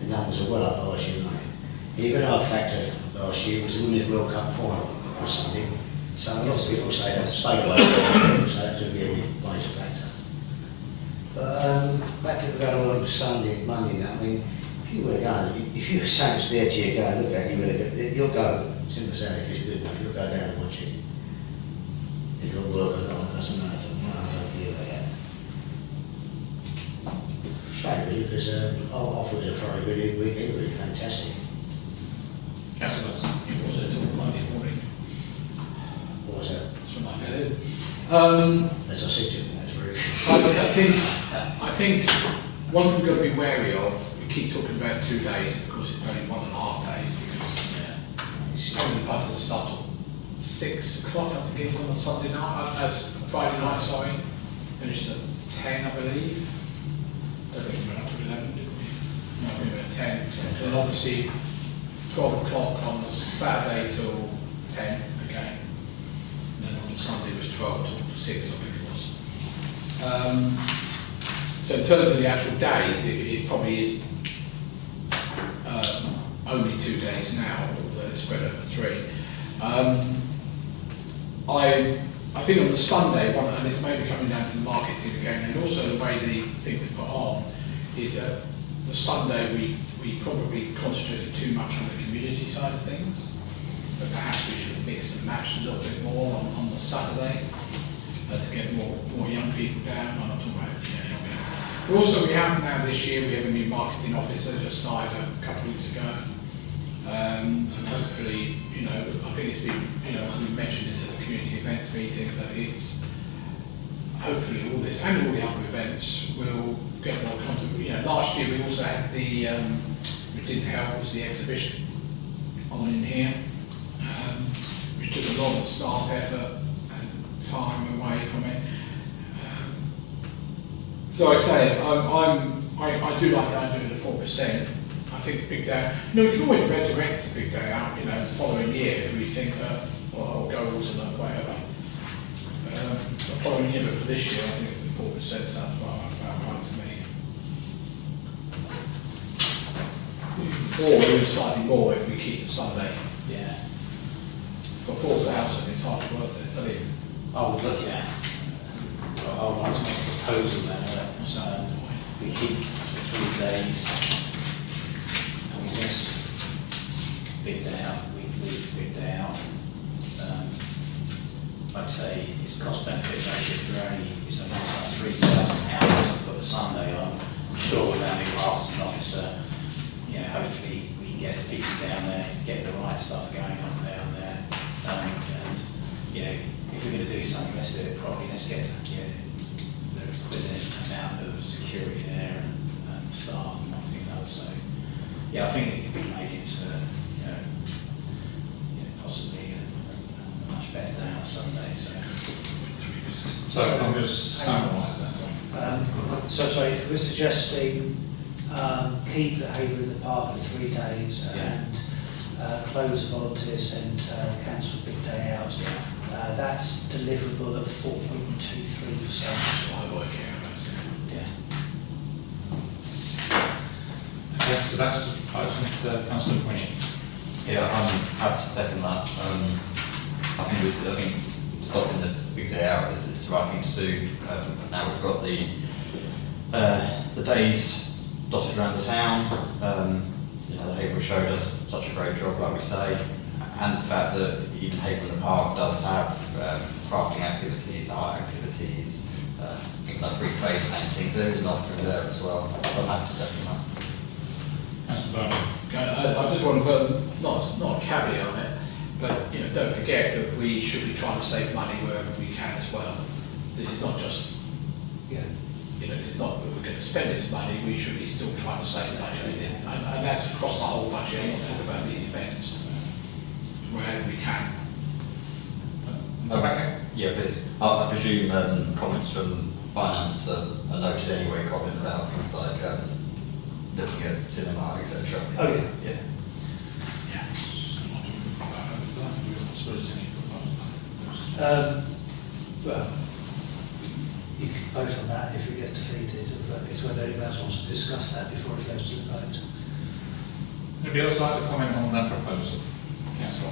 the numbers are well up last year, mate. And you've got another factor last year, was the Women's World Cup final on Sunday. So lots of people say that stabilised, so that could be a big major factor. But back to go on Sunday and Monday now, I mean, if you were to go, if you say it's there to you, go and look at it, you'll go, simple as that, if it's good enough, you'll go down and watch it. If you'll work or not, it doesn't matter, I don't care about that. Shame really, because I thought it was a very good weekend, really fantastic. Councillor Wilson. It was a Monday morning. What was that? That's when I fell in. As I said to you, that's very I think one thing we've got to be wary of, we keep talking about 2 days, of course it's only 1.5 days because only part of the start at 6 o'clock, I think it was on a Sunday night, as Friday night, sorry, finished at 10 I believe. I don't think we went up to 11, did we? No, we went at 10. And obviously 12 o'clock on the Saturday till 10 again. And then on Sunday it was 12 till 6 I think it was. So in terms of the actual day, it probably is only 2 days now, although it's spread over 3. I think on the Sunday, and this may be coming down to the marketing again, and also the way the things are put on, is that the Sunday we probably concentrated too much on the community side of things, but perhaps we should mix and match a little bit more on the Saturday to get more young people down. I'm not talking about young people. But also we have now this year, we have a new marketing officer just started a couple of weeks ago. And hopefully, I think it's been, we mentioned this at the community events meeting, that it's hopefully all this and all the other events will get more content. Last year we also had which didn't help, was the exhibition on in here, which took a lot of staff effort and time away from it. So I say, I do like the idea of the 4%. I think the big day, we can always resurrect the big day out, the following year if we think that, or go alternate, whatever. The following year, but for this year, I think the 4% sounds about right to me. Or even slightly more if we keep the Sunday. Yeah. For 4,000, it's hardly worth it, I tell you. I would look at it. I would like proposal there. We keep the 3 days, and we miss big day out, weekly, big day out. Like I say, it's cost benefit ratio for only something like £3,000 to put a Sunday on. I'm sure with having asked an officer, you know, hopefully we can get the people down there, get the right stuff going on down there. And you know, if we're going to do something, let's do it properly. Let's get the requisite amount of security there and staff and everything else. So yeah, I think it could be made into possibly a much better day on Sunday. So I'm just summarise that. So sorry, if we're suggesting keep the Haverhill in the Park for 3 days and close the volunteer centre, cancel Big Day Out, that's deliverable at 4.23%. I work here. Yeah. Okay, so that's the proposal. Councillor Quinn. Yeah, I'm happy to second that. I think stopping the big day out is the right thing to do. Now we've got the days dotted around the town. You know, the Haverhill show does such a great job, like we say, and the fact that even Haverhill in the Park does have crafting activities, art activities, things like free face paintings. There is an offering there as well. So I'm happy to second that. I just want to put not a caveat on it, but don't forget that we should be trying to save money wherever we can as well. This is not just this is not that we're going to spend this money. We should be still trying to save money within, and that's across the whole budget. I'm not talking about these events wherever we can. Okay. Yeah, please. I presume comments from finance are noted anyway. Comment about things like looking at cinema, etc. Oh yeah. Yeah. Well, you can vote on that if it gets defeated, but it's whether anyone else wants to discuss that before it goes to the vote. Anybody else like to comment on that proposal? Councillor.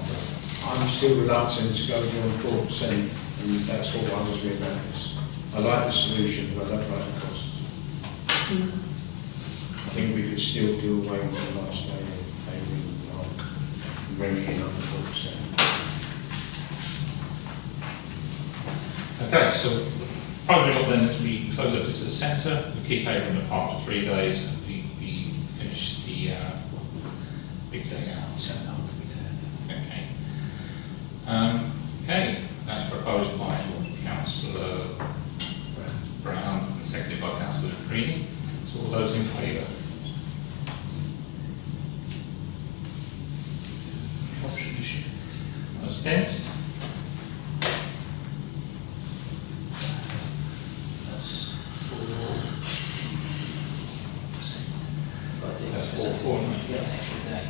I'm still reluctant to go beyond 4%, and that's what I was with about this. I like the solution, but I don't like the cost. I think we could still do away with the last day of Haverhill in the Park and bring it in under 4%. Okay, so probably not then that we close up visitor centre, we keep Haverhill in the Park for 3 days, and we finish the big day out. Okay. Okay, that's proposed by Councillor Brown and seconded by Councillor Green. So all those in favour? Option issue. Those against? That's That's 4. Yeah, an extra day.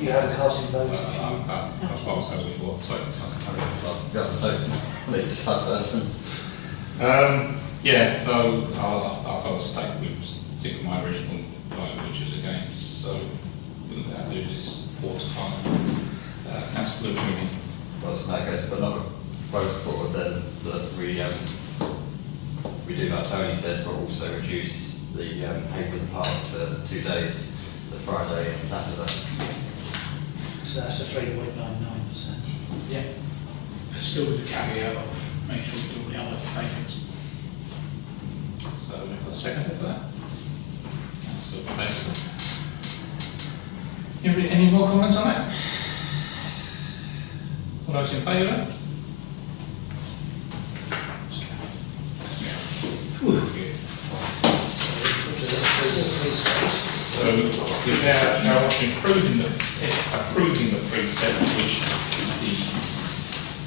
you have a casting vote if you. That's what I was hoping for. Sorry, Let you start first. yeah, so I've got to stake with stick with my original vote, which is against, so that loses 4 to 5. Councillor Mooney. Well, in that case, but another proposal forward then that we do like Tony said, but also reduce the Haverhill Park to 2 days, the Friday and Saturday. So that's a 3.99%. Yeah. But still with the caveat of make sure we do all the other savings. So we've got a second for that. Councillor Baker. Any more comments on that? All those in favour? So we're now approving the precept, which is the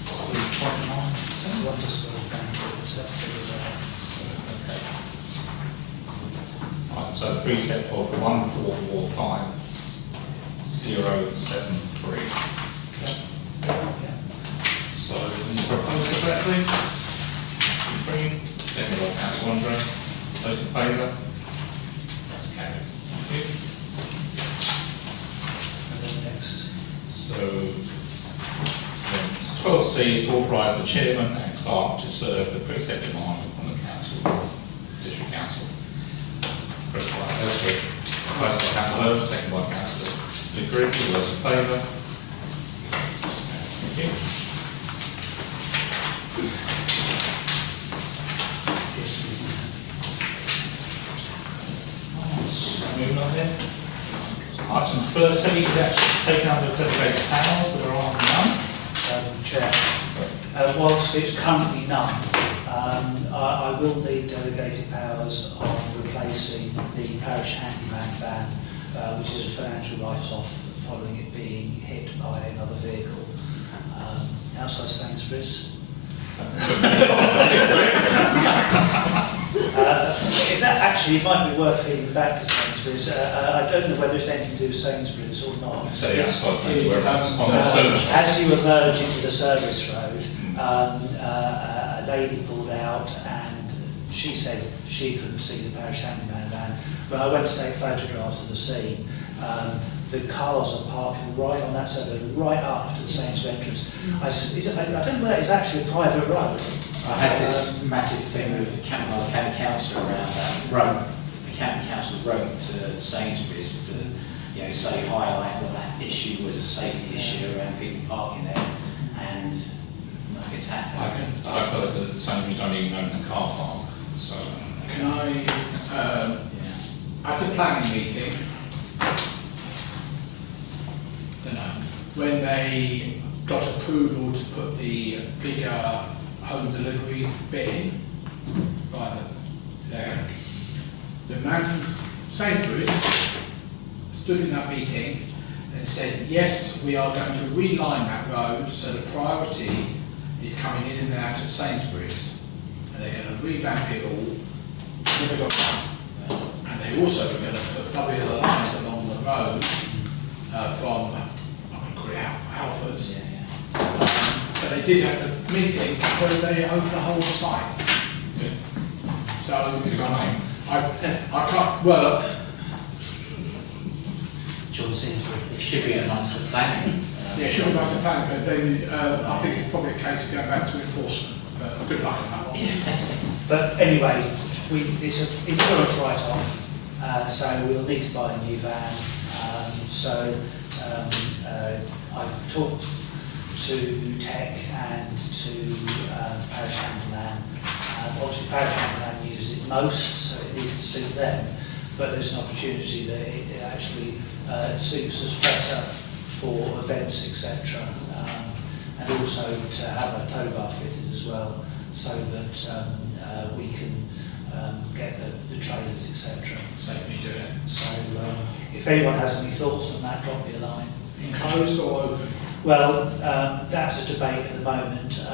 3.9. So I'll just go down to the set Okay. Right, so the precept of 1445 073. So any proposal for that, please? Green, second by Councillor Andre. Those in favour? That's carried. Thank you. and then next. So it's 12 C is to authorise the chairman and clerk to serve the precept demand upon the council, district council. Proposed by Councillor Herbert, second by Councillor Degree. All those in favour? Thank you. Moving on then. Item 30 is actually taken under delegated powers. There are none. Chair, whilst it's currently none, I will need delegated powers on replacing the parish handyman van, which is a financial write-off following it being hit by another vehicle outside Sainsbury's. If that actually, it might be worth feeding back to Sainsbury's. I don't know whether it's anything to do with Sainsbury's or not. So yeah, As you emerge into the service road, a lady pulled out and she said she couldn't see the parish handyman van. When I went to take photographs of the scene, the cars are parked right on that side, right up to the Sainsbury's entrance. I don't know whether it's actually a private road. I had this massive thing with the county council around that road. The county council wrote to Sainsbury's to, say highlight that issue was a safety issue around people parking there, and nothing's happened. I've heard that Sainsbury's don't even own a car park. So Can I, at the planning meeting, when they got approval to put the bigger home delivery bit in, the man from Sainsbury's stood in that meeting and said, yes, we are going to reline that road so the priority is coming in and out at Sainsbury's, and they're going to revamp it all. Never got done. And they also were going to put double other lines along the road from, I'm going to call it Halfords. But they did have the meeting where they opened the whole site. yeah. So Have you got a name? I can't, well, John Sainsbury. It should be amongst the planning. yeah, sure, guys are planning, but then I think it's probably a case of going back to enforcement. But good luck on that one. But anyway, it's an insurance write-off, so we'll need to buy a new van. I've talked to Tech and to Parish Handyman. Obviously, Parish Handyman uses it most, so it needs to suit them. But there's an opportunity that it actually suits us better for events, etc. And also to have a tow bar fitted as well, so that we can get the trailers, etc. Save me doing it. So if anyone has any thoughts on that, drop me a line. Enclosed or open? Well, that's a debate at the moment.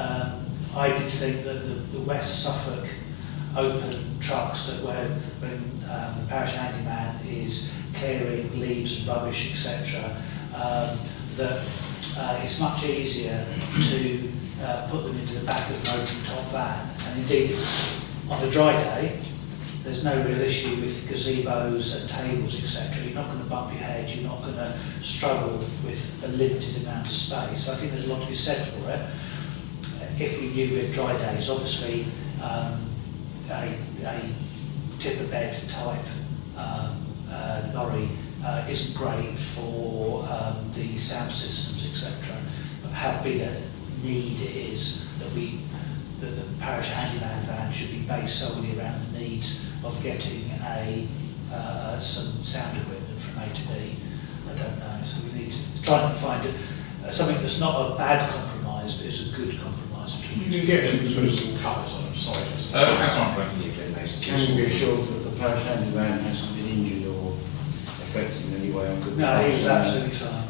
I did think that the West Suffolk open trucks that when the parish handyman is clearing leaves and rubbish, etc., that it's much easier to put them into the back of an open top van. And indeed, on a dry day, there's no real issue with gazebos and tables, etc. You're not going to bump your head, you're not going to struggle with a limited amount of space. So I think there's a lot to be said for it. If we knew we had dry days, obviously a tipper bed type lorry isn't great for the sound systems, etc. But how big a need it is that the parish handyman van should be based solely around the needs of getting some sound equipment from A to B. I don't know, so we need to try and find something that's not a bad compromise, but is a good compromise. You can get them reusable covers on them, sorry. Can you be assured that the parish handyman hasn't been injured or affected in any way? No, he was absolutely fine.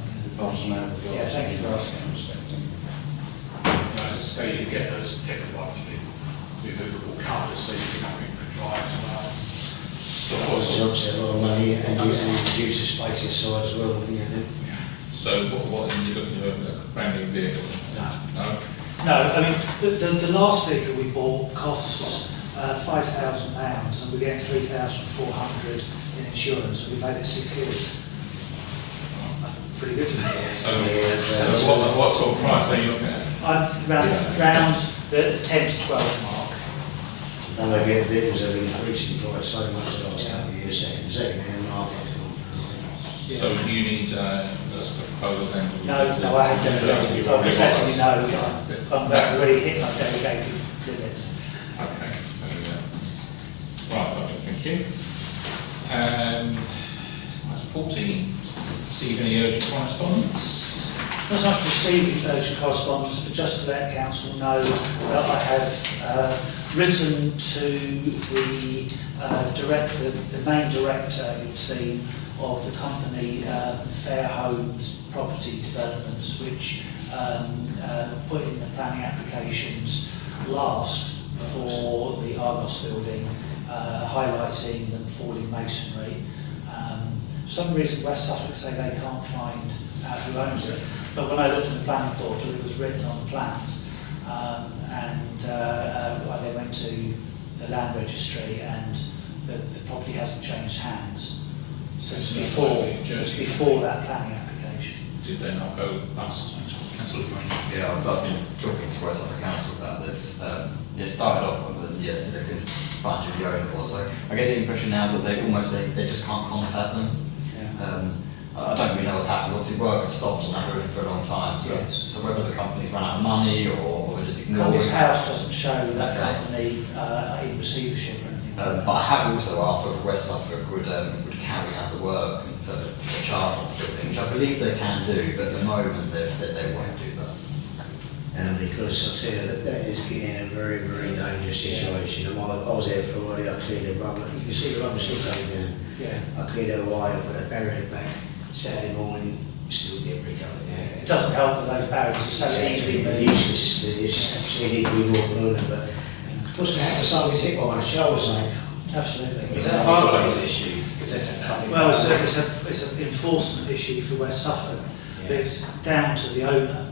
Yeah, thank you for asking. As I say, you get those technologically removable covers so you can have it for dry as well. It's obviously a lot of money and usually reduce the space inside as well. So what are you looking at a brand new vehicle? No. No, I mean, the last vehicle we bought costs £5,000 and we're getting $3,400 in insurance, and we've had it 6 years. Pretty good to me. So what sort of price are you looking at? round the 10 to 12 mark. Then maybe the vehicles have increased in price so much the last couple of years, second-hand market's gone through. Yeah. So do you need a proposal then? No, I had delegated, so I'm just letting you know, I'm already hit my delegated limit. Okay, there we go. Right, lovely, thank you. Item 14, receive any urgent correspondence? Not so much receiving urgent correspondence, but just to let council know that I have written to the main director, you've seen, of the company Fair Homes Property Developments, which put in the planning applications last for the Argos building, highlighting the falling masonry. For some reason West Suffolk say they can't find out who owns it, but when I looked at the planning portal it was written on the plans, they went to the land registry and the property hasn't changed hands since before that planning application. Did they not go past? Yeah, I've been talking to West Suffolk Council about this. It started off with, yes, they could find who the owner was. So I get the impression now that they just can't contact them. Yeah. I don't really know what's happened. Obviously, work has stopped on that building for a long time. So, Yes. so whether the company's run out of money or just ignoring Company's it. house doesn't show that Okay. company in receivership or anything like that. But I have also asked whether West Suffolk would carry out the work and put a charge on the building, which I believe they can do, but at the moment they've said they won't do that. Because I tell you that is getting a very, very dangerous situation. I was there for a while, I cleared the rubber. You can see the rubber still coming down. Yeah. I cleared it away, I put a barrier back. Saturday morning, still debris coming down. It doesn't help that those barriers are so easily moved. Useless, they need to be more permanent, but what's going to happen if someone gets hit by one of the shoulders, mate? Absolutely. Is that a highways issue? Because there's a couple. Well, it's an enforcement issue for West Suffolk, but it's down to the owner.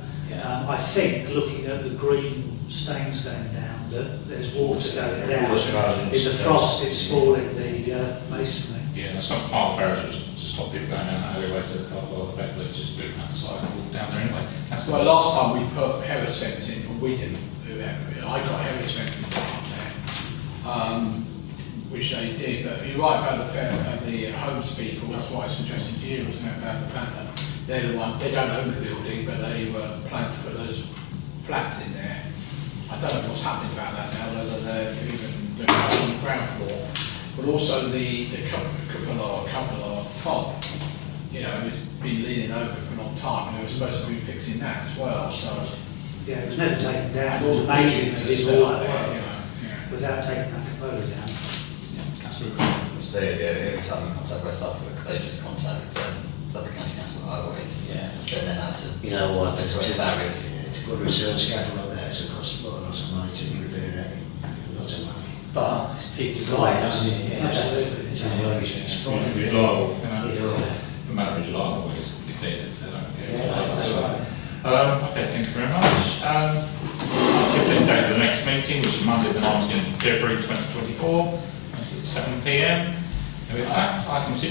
I think, looking at the green stains going down, that there's water going down. In the frost, it's spoiling the masonry. Yeah, some part of barriers was to stop people going down that alleyway to the car park, but they just moved out the side and walked down there anyway. That's Well, last time we put Harris fencing, we didn't do Haverhill. I got Harris fencing up there, which they did. But you're right about the homes people. That's why I suggested to you, wasn't it, about the fact that they're the one. They don't own the building, but they were planning to put those flats in there. I don't know what's happening about that now, whether they're even doing that on the ground floor. But also the cupola top, you know, has been leaning over for a long time, and they were supposed to be fixing that as well. So Yeah, it was never taken down. and It was all the amazing buildings they are did still all up that there, work you know. without taking that cupola down. So every time we contact West Suffolk, they just contact Suffolk County Council Highways. Yeah. And send them out to You know what, to barriers. to put a research scaffold like that, it's going to cost a lot of money to repair that. Lots of money. But It's people's Right, lives. Yeah, absolutely. It's unbelievable. It's fine. It's liable, you know. Yeah. The matter is liable, it's dictated, they don't care. Yeah, that's right. Okay, thanks very much. I'll give the date of the next meeting, which is Monday the 19th of February 2024, it's at 7 PM. With that, item 6.